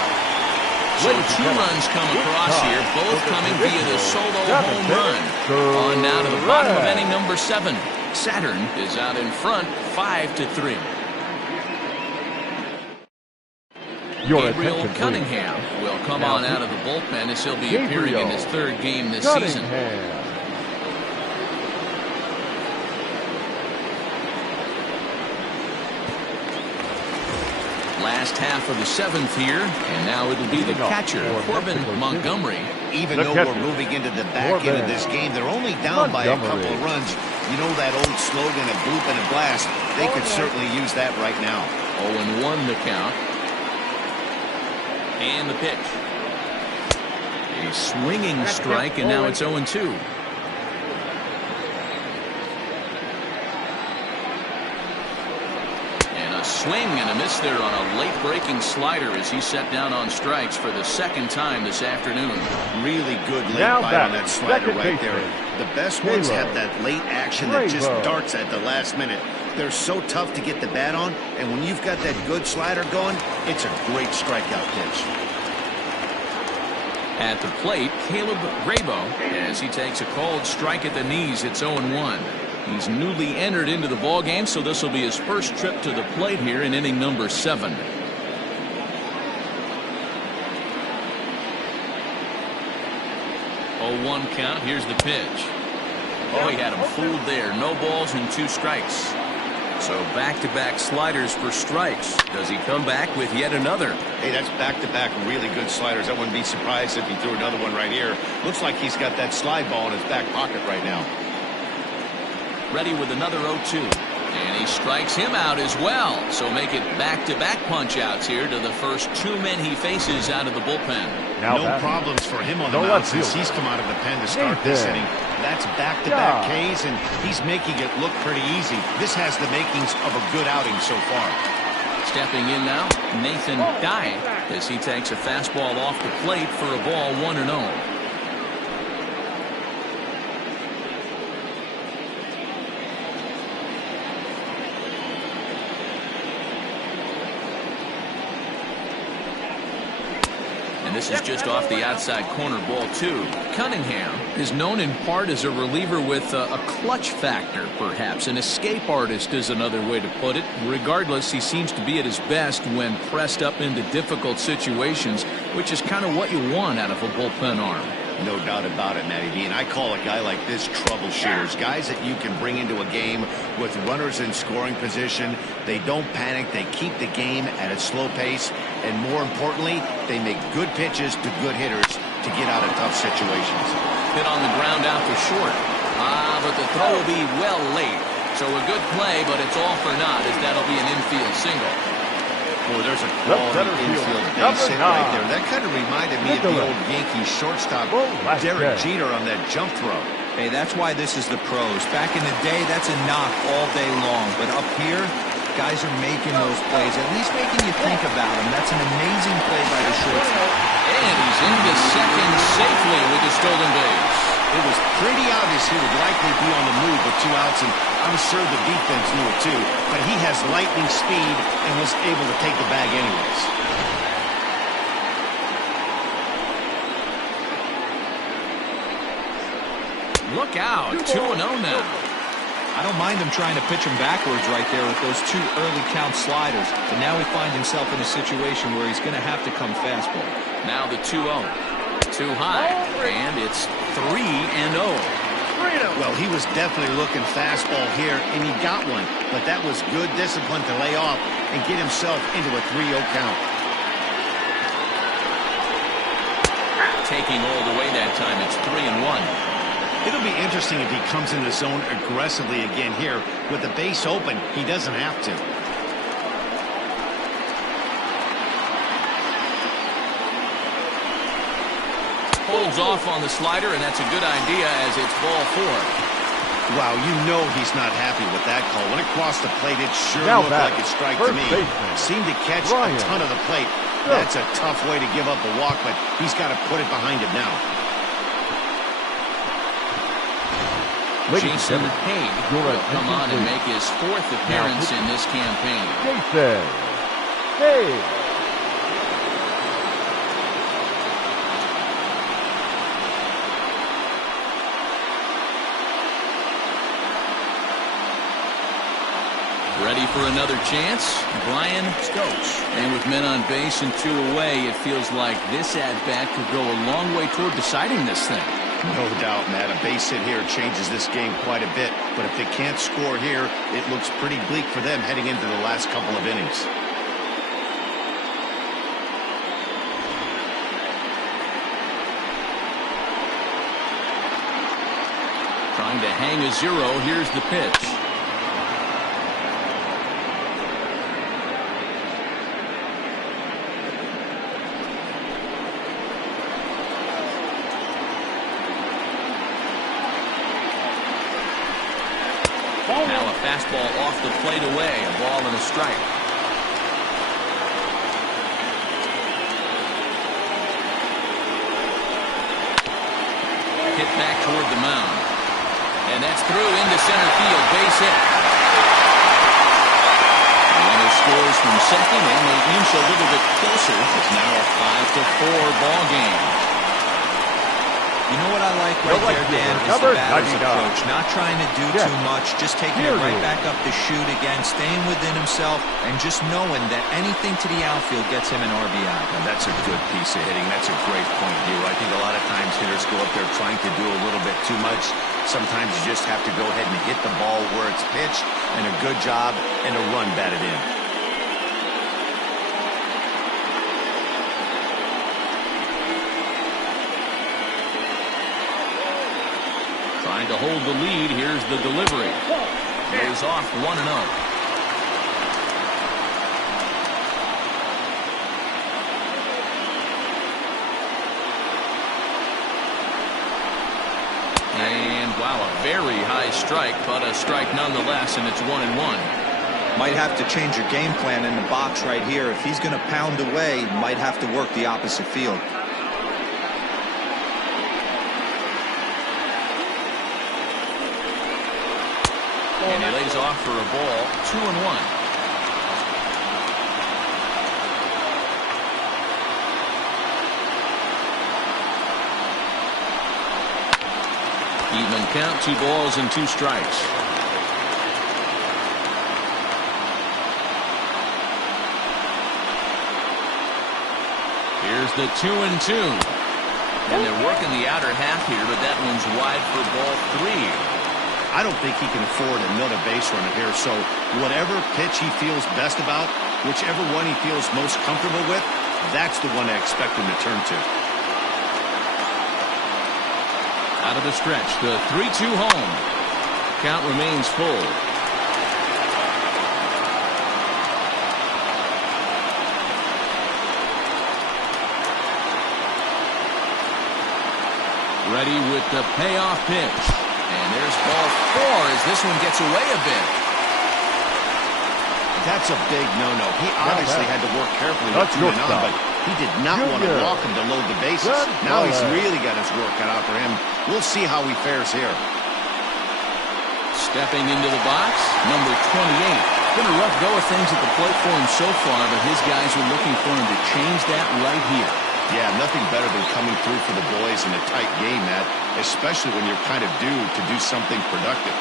So 2 runs come across here, both coming via the solo home run. On now to the bottom of inning number 7. Saturn is out in front, 5-3. Gabriel Cunningham will come on out of the bullpen as he'll be appearing in his 3rd game this season. Last half of the 7th here, and now it'll be the catcher, Corbin Montgomery. Even though we're moving into the back end of this game, they're only down by a couple of runs. You know that old slogan, a bloop and a blast? They could certainly use that right now. 0-1 the count. And the pitch. A swinging strike, and now it's 0-2. Swing and a miss there on a late breaking slider as he set down on strikes for the 2nd time this afternoon. Really good late bite on that slider right there. The best ones have that late action that just darts at the last minute. They're so tough to get the bat on, and when you've got that good slider going, it's a great strikeout pitch. At the plate, Caleb Graybo as he takes a called strike at the knees. It's 0-1. He's newly entered into the ball game, so this will be his first trip to the plate here in inning number 7. 0-1 count. Here's the pitch. Oh, he had him fooled there. No balls and 2 strikes. So back-to-back sliders for strikes. Does he come back with yet another? Hey, that's back-to-back really good sliders. I wouldn't be surprised if he threw another one right here. Looks like he's got that slide ball in his back pocket right now. Ready with another 0-2. And he strikes him out as well. So make it back-to-back punch-outs here to the first 2 men he faces out of the bullpen. No problems for him on the mound since he's come out of the pen to start this inning. That's back-to-back Ks, and he's making it look pretty easy. This has the makings of a good outing so far. Stepping in now, Nathan Dye, as he takes a fastball off the plate for a ball 1-0. This is just off the outside corner, ball 2. Cunningham is known in part as a reliever with a clutch factor, perhaps. An escape artist is another way to put it. Regardless, he seems to be at his best when pressed up into difficult situations, which is kind of what you want out of a bullpen arm. No doubt about it, Matty D. And I call a guy like this troubleshooters. Guys that you can bring into a game with runners in scoring position. They don't panic. They keep the game at a slow pace. And more importantly, they make good pitches to good hitters to get out of tough situations. Hit on the ground out for short. But the throw will be well late. So a good play, but it's all for naught, as that'll be an infield single. Boy, there's a quality infield base hit right there. That kind of reminded me of the old Yankees shortstop Derek Jeter on that jump throw. Hey, that's why this is the pros. Back in the day, that's a knock all day long. But up here, guys are making those plays, at least making you think about them. That's an amazing play by the shortstop. And he's into second safely with the stolen base. It was pretty obvious he would likely be on the move with 2 outs, and I'm sure the defense knew it too. But he has lightning speed and was able to take the bag anyways. Look out, 2-0 now. I don't mind him trying to pitch him backwards right there with those 2 early count sliders. But now he finds himself in a situation where he's going to have to come fastball. Now the 2-0. Too high, and it's 3-0. Well, he was definitely looking fastball here, and he got one. But that was good discipline to lay off and get himself into a 3-0 count. Taking all the way that time, it's 3-1. It'll be interesting if he comes in the zone aggressively again here. With the base open, he doesn't have to. Holds off on the slider, and that's a good idea as it's ball 4. Wow, you know he's not happy with that call. When it crossed the plate, it sure looked like a strike to me. Seemed to catch a ton of the plate. That's a tough way to give up a walk, but he's got to put it behind him now. Jason Haig will come on and make his 4th appearance in this campaign. Jason Haig. Ready for another chance? Brian Stokes. And with men on base and 2 away, it feels like this at-bat could go a long way toward deciding this thing. No doubt, Matt. A base hit here changes this game quite a bit. But if they can't score here, it looks pretty bleak for them heading into the last couple of innings. Trying to hang a 0. Here's the pitch. Now a fastball off the plate away, a ball and a strike. Hit back toward the mound. And that's through into center field, base hit. The runner scores from second, and they inch a little bit closer. It's now a 5-4 ball game. You know what I like right there, Dan, is the batter's approach. Not trying to do too much, just taking it right back up to shoot again, staying within himself, and just knowing that anything to the outfield gets him an RBI. And that's a good piece of hitting. That's a great point, Hero. I think a lot of times hitters go up there trying to do a little bit too much. Sometimes you just have to go ahead and hit the ball where it's pitched, and a good job and a run batted in. Trying to hold the lead. Here's the delivery. Goes off 1-0. And wow, a very high strike, but a strike nonetheless, and it's 1-1. Might have to change your game plan in the box right here. If he's going to pound away, might have to work the opposite field. And he lays off for a ball, 2-1. Even count, 2 balls and 2 strikes. Here's the 2-2. And they're working the outer half here, but that one's wide for ball 3. I don't think he can afford another base runner here, so whatever pitch he feels best about, whichever one he feels most comfortable with, that's the one I expect him to turn to. Out of the stretch, the 3-2 home. Count remains full. Ready with the payoff pitch. And there's ball 4 as this one gets away a bit. That's a big no-no. He obviously had to work carefully with 2 men on, but he did not want to walk him to load the bases. Now he's really got his work cut out for him. We'll see how he fares here. Stepping into the box, number 28. Been a rough go of things at the plate for him so far, but his guys are looking for him to change that right here. Yeah, nothing better than coming through for the boys in a tight game, Matt, especially when you're kind of due to do something productive.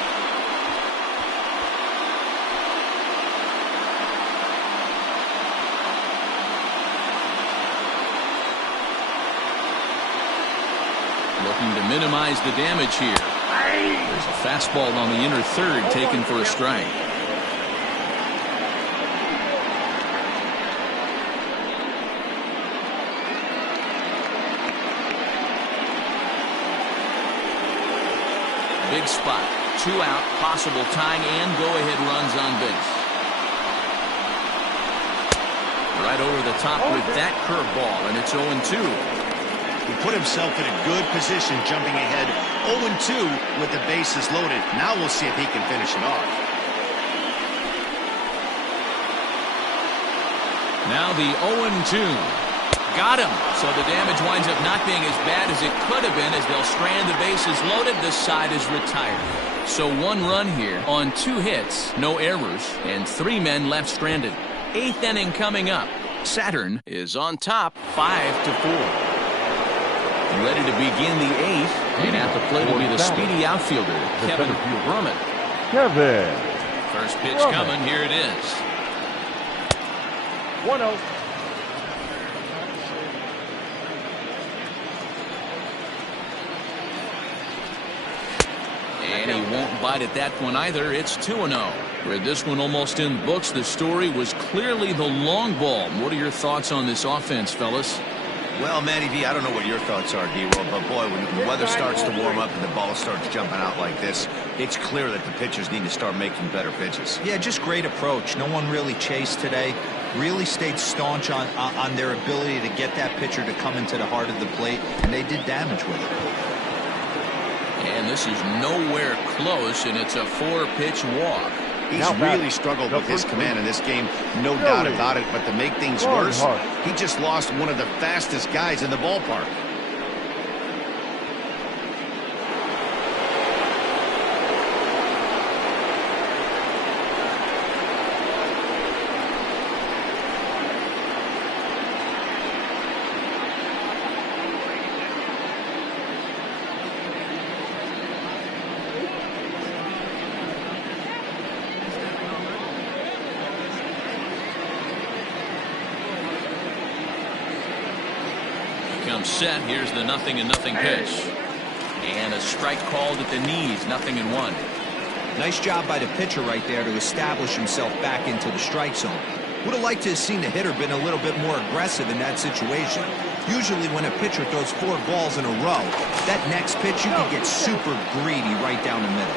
Looking to minimize the damage here. There's a fastball on the inner third taken for a strike. Big spot. 2 out, possible tying and go-ahead runs on base. Right over the top with that curveball, and it's 0-2. He put himself in a good position jumping ahead 0-2 with the bases loaded. Now we'll see if he can finish it off. Now the 0-2. Got him. So the damage winds up not being as bad as it could have been as they'll strand the bases loaded. This side is retired. So 1 run here on 2 hits, no errors, and 3 men left stranded. 8th inning coming up. Saturn is on top 5-4. Ready to begin the 8th, and at the plate will be the speedy outfielder, Kevin Brummett. First pitch coming, here it is. 1-0. And he won't bite at that one either. It's 2-0. With this one almost in the books, the story was clearly the long ball. What are your thoughts on this offense, fellas? Well, Matty V, I don't know what your thoughts are, Hero, but boy, when the weather starts to warm up and the ball starts jumping out like this, it's clear that the pitchers need to start making better pitches. Yeah, just great approach. No one really chased today. Really stayed staunch on their ability to get that pitcher to come into the heart of the plate, and they did damage with it. And this is nowhere close, and it's a 4-pitch walk. He's really struggled with his command in this game, no doubt about it. But to make things worse, he just lost one of the fastest guys in the ballpark. comes set. Here's the 0-0 pitch. And a strike called at the knees. 0-1. Nice job by the pitcher right there to establish himself back into the strike zone. Would have liked to have seen the hitter been a little bit more aggressive in that situation. Usually when a pitcher throws 4 balls in a row, that next pitch you can get super greedy right down the middle.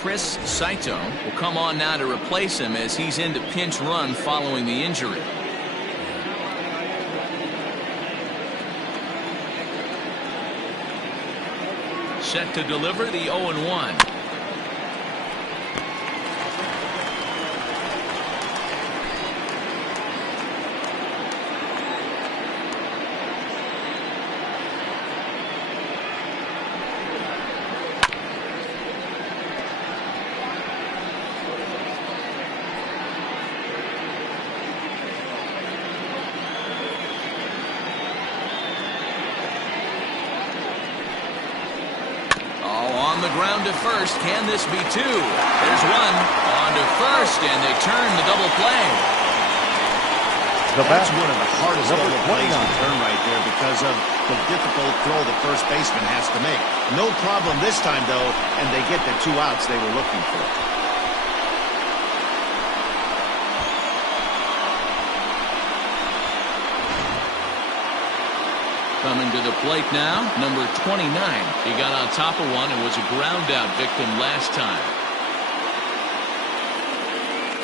Chris Saito will come on now to replace him as he's into pinch run following the injury. Set to deliver the 0-1. On the ground to first. Can this be 2? There's 1. On to first, and they turn the double play. That's one of the hardest double plays to turn right there because of the difficult throw the first baseman has to make. No problem this time, though, and they get the 2 outs they were looking for. Coming to the plate now, number 29. He got on top of one and was a ground out victim last time.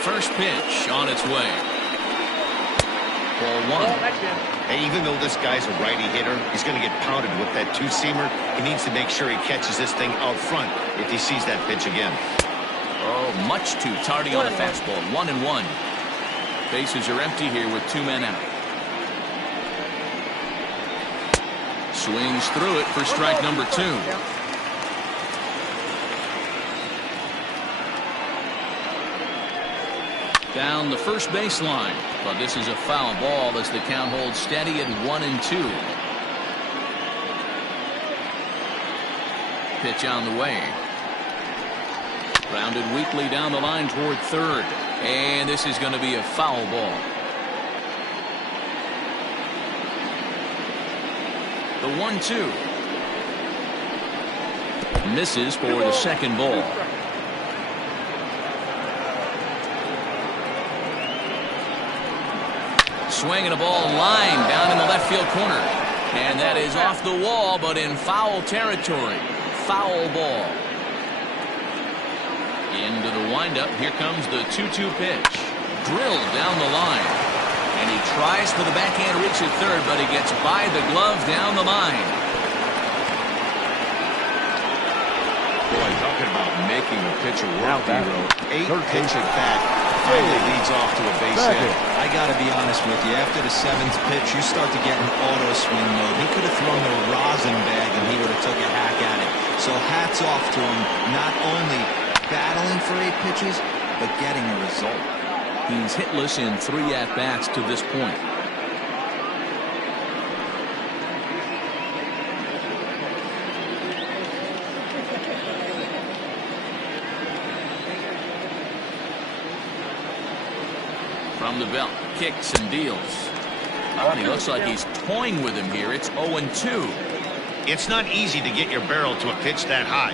First pitch on its way. Ball 1. Hey, even though this guy's a righty hitter, he's going to get pounded with that 2-seamer. He needs to make sure he catches this thing out front if he sees that pitch again. Oh, much too tardy on a fastball. 1-1. Bases are empty here with 2 men out. Swings through it for strike number 2. Down the first baseline, but this is a foul ball as the count holds steady at 1-2. Pitch on the way. Grounded weakly down the line toward third, and this is going to be a foul ball. The 1-2 misses for the second ball. Swinging a ball line down in the left field corner, and that is off the wall but in foul territory. Foul ball. Into the windup. Here comes the 2-2 pitch. Drilled down the line. And he tries for the backhand reach at third, but he gets by the glove down the line. Boy, talking about making a pitcher work, hero. 8-pitch at bat. Finally leads off to a base hit. I got to be honest with you. After the 7th pitch, you start to get in auto swing mode. He could have thrown the rosin bag, and he would have took a hack at it. So hats off to him, not only battling for 8 pitches, but getting a result. He's hitless in 3 at-bats to this point. From the belt, kicks and deals. And he looks like he's toying with him here. It's 0-2. It's not easy to get your barrel to a pitch that high.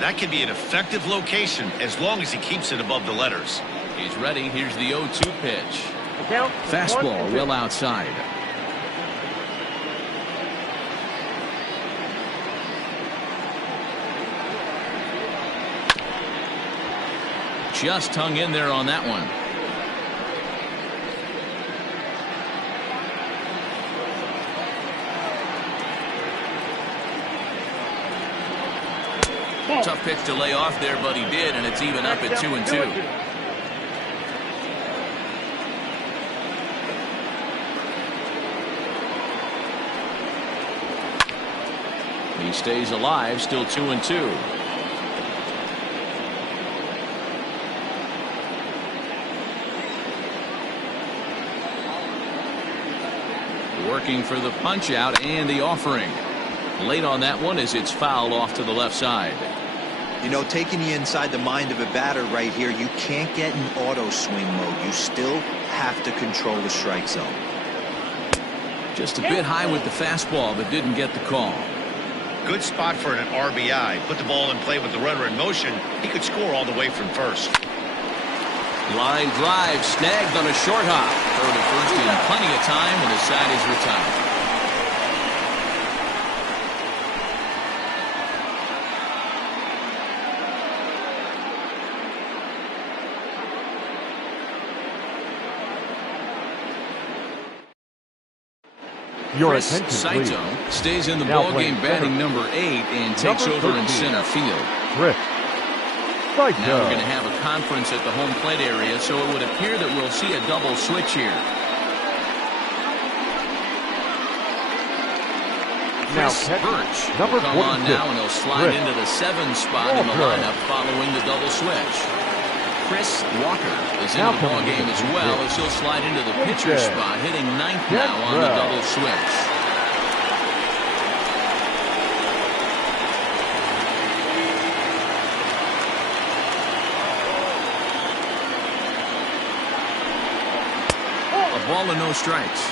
That can be an effective location as long as he keeps it above the letters. He's ready. Here's the 0-2 pitch. Fastball well outside. Just hung in there on that one. Tough pitch to lay off there, but he did, and it's even up at 2-2. He stays alive, still 2-2. Working for the punch out and the offering. Late on that one as it's fouled off to the left side. You know, taking you inside the mind of a batter right here, you can't get in auto swing mode. You still have to control the strike zone. Just a bit high with the fastball, but didn't get the call. Good spot for an RBI. Put the ball in play with the runner in motion. He could score all the way from first. Line drive snagged on a short hop. Throw to first in plenty of time, and the side is retired. Your Chris attention, Saito please. stays in the Now ballgame, playing batting center. number 8, and takes Number over in 13. center field. Chris Saito. Now we're going to have a conference at the home plate area, so it would appear that we'll see a double switch here. Now Chris catching Birch number will come on 46. now, and he'll slide Chris into the 7 spot in the Walker. lineup following the double switch. Chris Walker is in Now the ball coming game in as the well, pitch. as he'll slide into the pitcher Dead. spot, hitting 9th Dead now on the row. double switch. A ball and no strikes.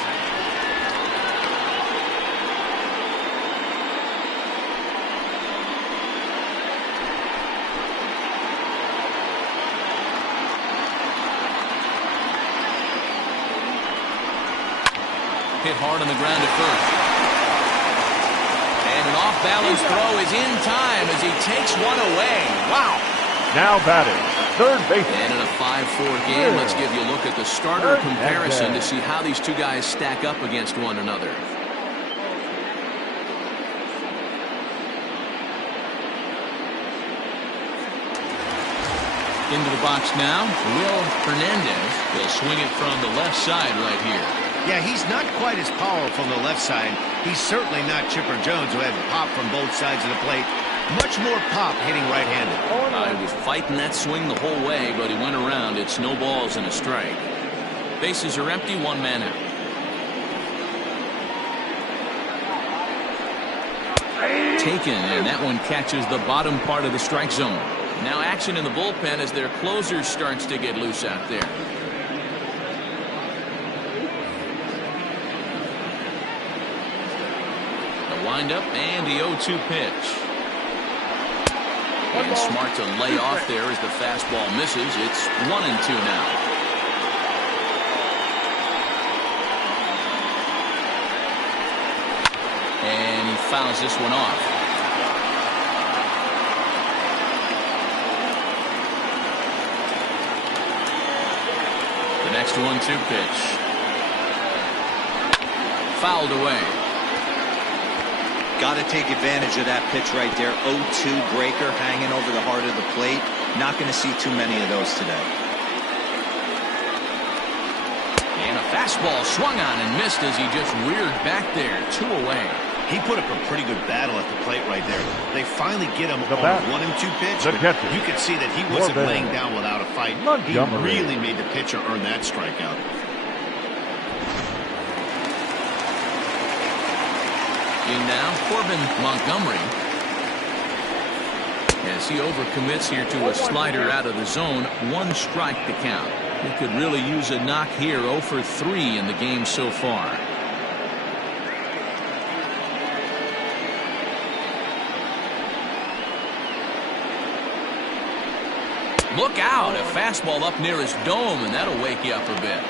Hit hard on the ground at first. And an off-balance throw is in time as he takes one away. Wow. Now batting, third base. And in a 5-4 game, let's give you a look at the starter Third comparison at to bat. see how these two guys stack up against one another. Into the box now, Will Hernandez will swing it from the left side right here. Yeah, he's not quite as powerful on the left side. He's certainly not Chipper Jones, who had pop from both sides of the plate. Much more pop hitting right-handed. He was fighting that swing the whole way, but he went around. It's no balls and a strike. Bases are empty, 1 man out. Taken, and that one catches the bottom part of the strike zone. Now action in the bullpen as their closer starts to get loose out there. The windup and the 0-2 pitch. And smart to lay off there as the fastball misses. It's 1-2 now. And he fouls this one off. The next 1-2 pitch. Fouled away. Got to take advantage of that pitch right there. 0-2 breaker hanging over the heart of the plate. Not going to see too many of those today. And a fastball swung on and missed as he just reared back there. 2 away. He put up a pretty good battle at the plate right there. They finally get him The on bat. 1 and 2 pitch. The but catcher. you could see that he wasn't Morbid. laying down without a fight. He Montgomery. really made the pitcher earn that strikeout. In now, Corbin Montgomery. As he overcommits here to a slider out of the zone, 1 strike to count. He could really use a knock here. 0 for 3 in the game so far. Look out, a fastball up near his dome, and that'll wake you up a bit.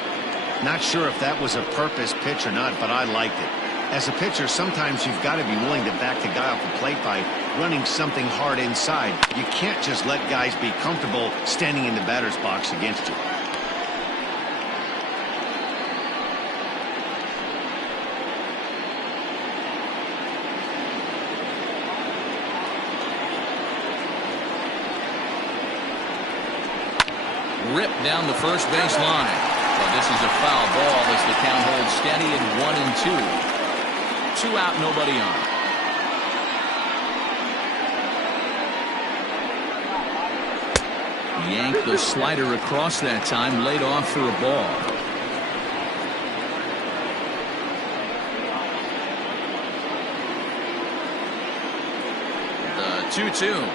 Not sure if that was a purpose pitch or not, but I liked it. As a pitcher, sometimes you've got to be willing to back the guy off the plate by running something hard inside. You can't just let guys be comfortable standing in the batter's box against you. Ripped down the first base line. But this is a foul ball as the count holds steady at 1-2. 2 out, nobody on. Yanked the slider across that time, laid off for a ball. The 2-2.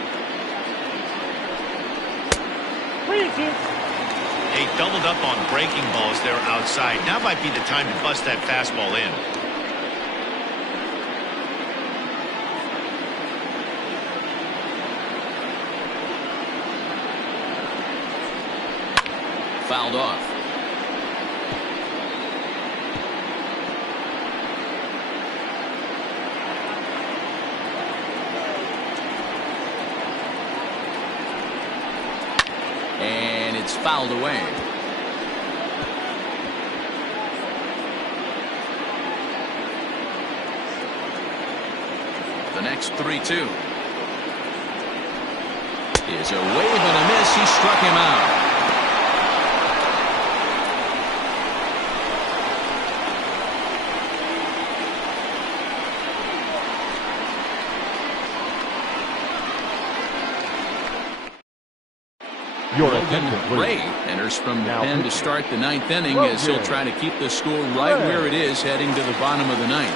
They doubled up on breaking balls there outside. Now might be the time to bust that fastball in. Fouled off. And it's fouled away. The next 3-2 is a wave and a miss. He struck him out. Ray enters from the pen to start the ninth inning as he'll try to keep the score right where it is heading to the bottom of the ninth.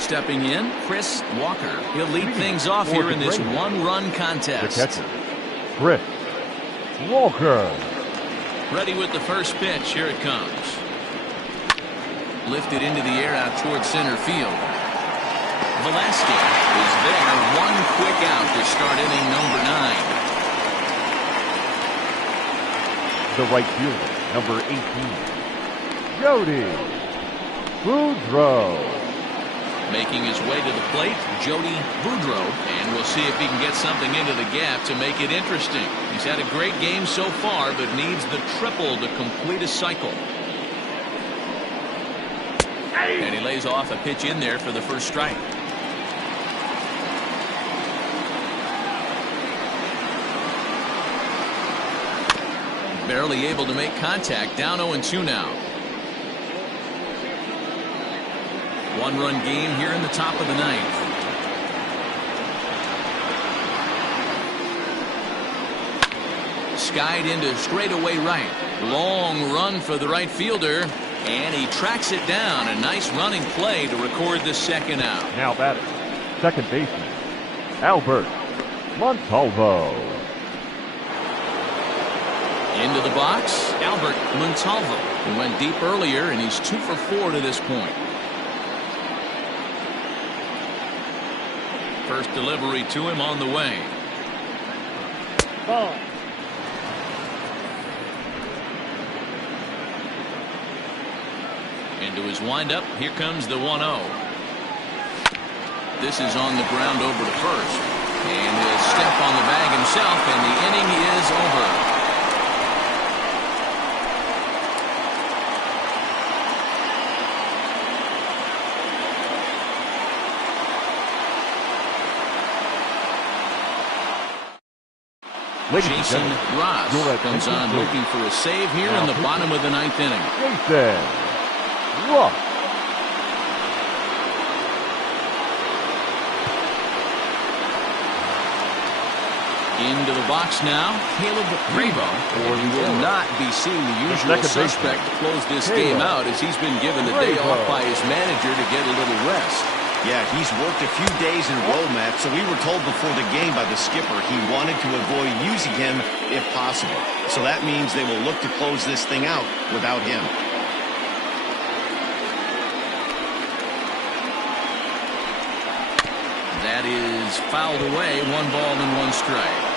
Stepping in, Chris Walker. He'll lead things off here in this one-run contest. The catcher, Chris Walker. Ready with the first pitch. Here it comes. Lifted into the air out towards center field. Velasquez is there. One quick out to start inning number 9. The right fielder, number 18, Jody Boudreau. Making his way to the plate, Jody Boudreau, and we'll see if he can get something into the gap to make it interesting. He's had a great game so far, but needs the triple to complete a cycle. And he lays off a pitch in there for the first strike. Barely able to make contact. Down 0-2 now. One-run game here in the top of the ninth. Skied into straightaway right. Long run for the right fielder, and he tracks it down. A nice running play to record the second out. Now batter, second baseman, Albert Montalvo. Into the box, Albert Montalvo. He went deep earlier, and he's 2 for 4 to this point. First delivery to him on the way. Ball. Into his windup. Here comes the 1-0. This is on the ground over to first. And he'll step on the bag himself, and the inning is over. Jason Ross comes on looking for a save here in the bottom of the ninth inning. Jason Ross. Into the box now, Caleb Bravo. He will not be seeing the usual suspect to close this game out, as he's been given the day off by his manager to get a little rest. Yeah, he's worked a few days in a row, Matt, so we were told before the game by the skipper he wanted to avoid using him if possible. So that means they will look to close this thing out without him. That is fouled away. 1 ball and 1 strike.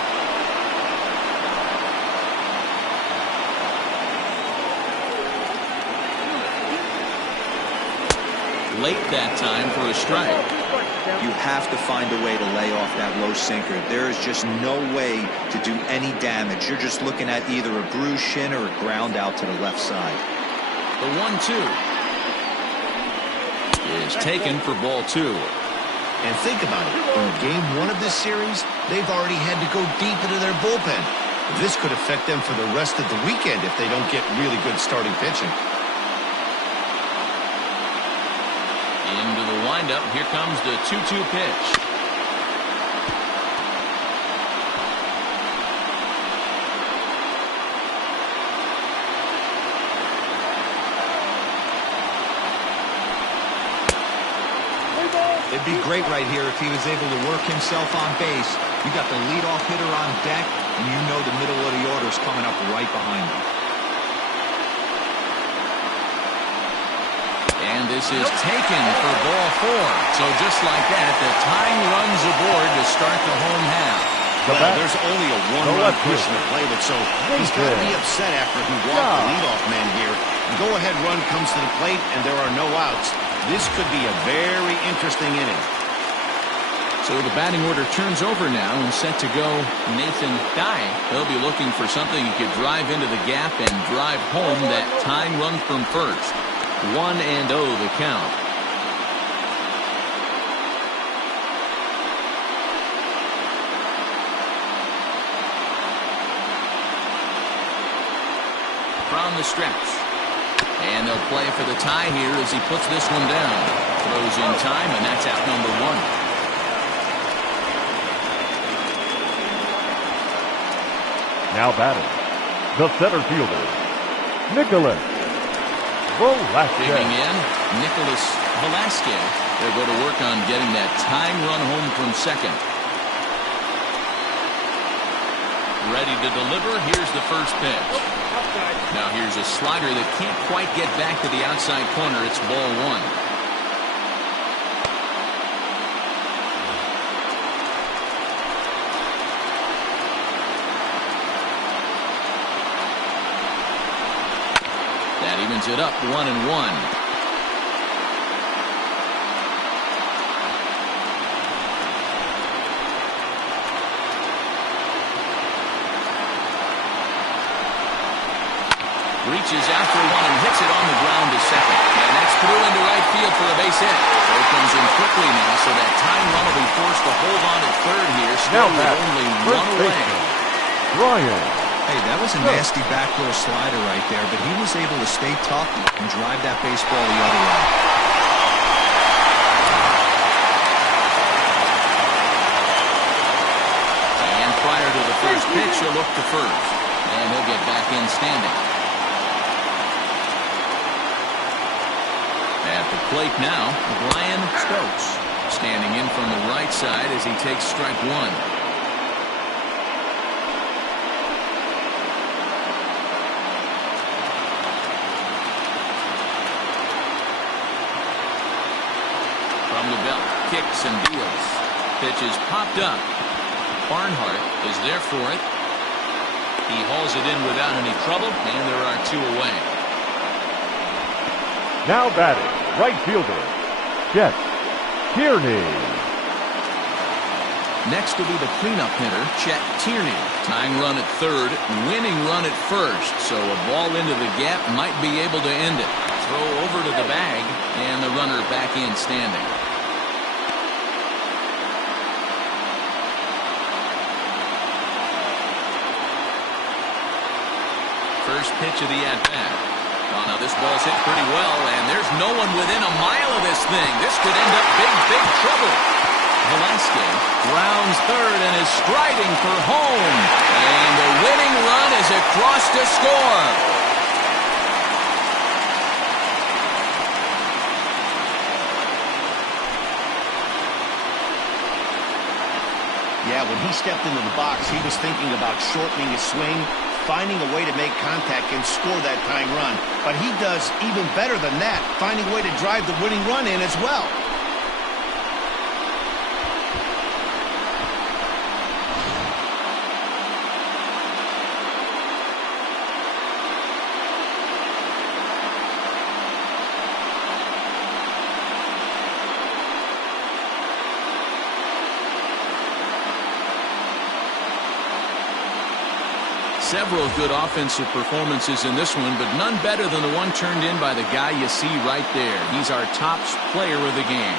Late that time for a strike. You have to find a way to lay off that low sinker. There is just no way to do any damage. You're just looking at either a bruised shin or a ground out to the left side. The 1-2 is taken for ball 2. And think about it. In game 1 of this series, they've already had to go deep into their bullpen. This could affect them for the rest of the weekend if they don't get really good starting pitching. Into the windup. Here comes the 2-2 pitch. It'd be great right here if he was able to work himself on base. You got the leadoff hitter on deck, and you know the middle of the order is coming up right behind him. And this is taken for ball 4. So just like that, the tying runs aboard to start the home half. Well, there's only a one-run person to play with, so he's got to be upset after he walked the leadoff man here. The go-ahead run comes to the plate, and there are no outs. This could be a very interesting inning. So the batting order turns over now and set to go Nathan Dye. He'll be looking for something he could drive into the gap and drive home that tying run from first. 1-0 the count. From the stretch. And they'll play for the tie here as he puts this one down. Throws in time, and that's out number 1. Now batting, the center fielder, Nicholas Velasquez. Digging in, Nicholas Velasquez. They'll go to work on getting that tying run home from second. Ready to deliver. Here's the first pitch. Now here's a slider that can't quite get back to the outside corner. It's ball 1. That evens it up 1-1. Reaches after one and hits it on the ground to second. And that's through into right field for a base hit. So it comes in quickly now, so that tying run will be forced to hold on at third here. Still with only one away. Ryan. Hey, that was a nasty backdoor slider right there, but he was able to stay tough and drive that baseball the other way. And prior to the first pitch, he'll look to first. And he'll get back in standing. At the plate now, Brian Stokes, standing in from the right side as he takes strike 1. From the belt, kicks and deals. Pitch is popped up. Barnhart is there for it. He hauls it in without any trouble, and there are 2 away. Now batting, right fielder, Chet Tierney. Next will be the cleanup hitter, Chet Tierney. Tying run at third, winning run at first. So a ball into the gap might be able to end it. Throw over to the bag, and the runner back in standing. First pitch of the at-bat. Oh, now this ball's hit pretty well, and there's no one within a mile of this thing. This could end up big trouble. Velasquez rounds third and is striding for home. And the winning run is across to score. Yeah, when he stepped into the box, he was thinking about shortening his swing, finding a way to make contact and score that tying run. But he does even better than that, finding a way to drive the winning run in as well. Several good offensive performances in this one, but none better than the one turned in by the guy you see right there. He's our top player of the game.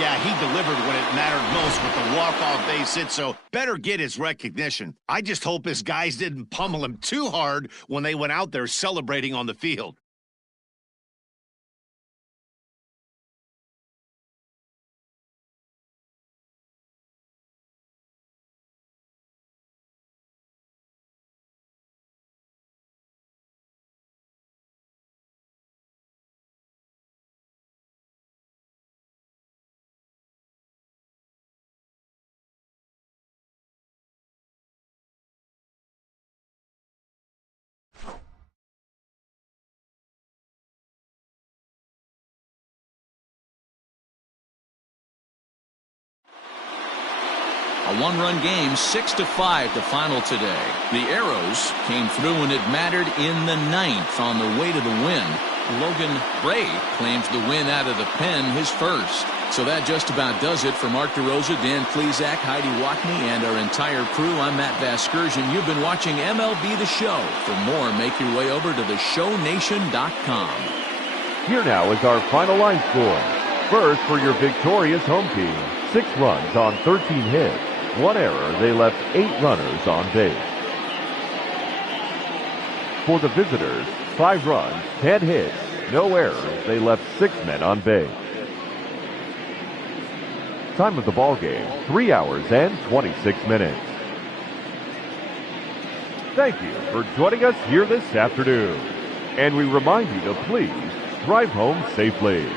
Yeah, he delivered when it mattered most with the walk-off base hit, so better get his recognition. I just hope his guys didn't pummel him too hard when they went out there celebrating on the field. A one-run game, 6-5 to final today. The Arrows came through and it mattered in the ninth on the way to the win. Logan Bray claims the win out of the pen, his first. So that just about does it for Mark DeRosa, Dan Klezak, Heidi Watney, and our entire crew. I'm Matt Vasgersian. You've been watching MLB The Show. For more, make your way over to theshownation.com. Here now is our final line score. First, for your victorious home team, 6 runs on 13 hits. 1 error, they left 8 runners on base. For the visitors, 5 runs, 10 hits, no errors, they left 6 men on base. Time of the ball game, 3 hours and 26 minutes. Thank you for joining us here this afternoon. And we remind you to please drive home safely.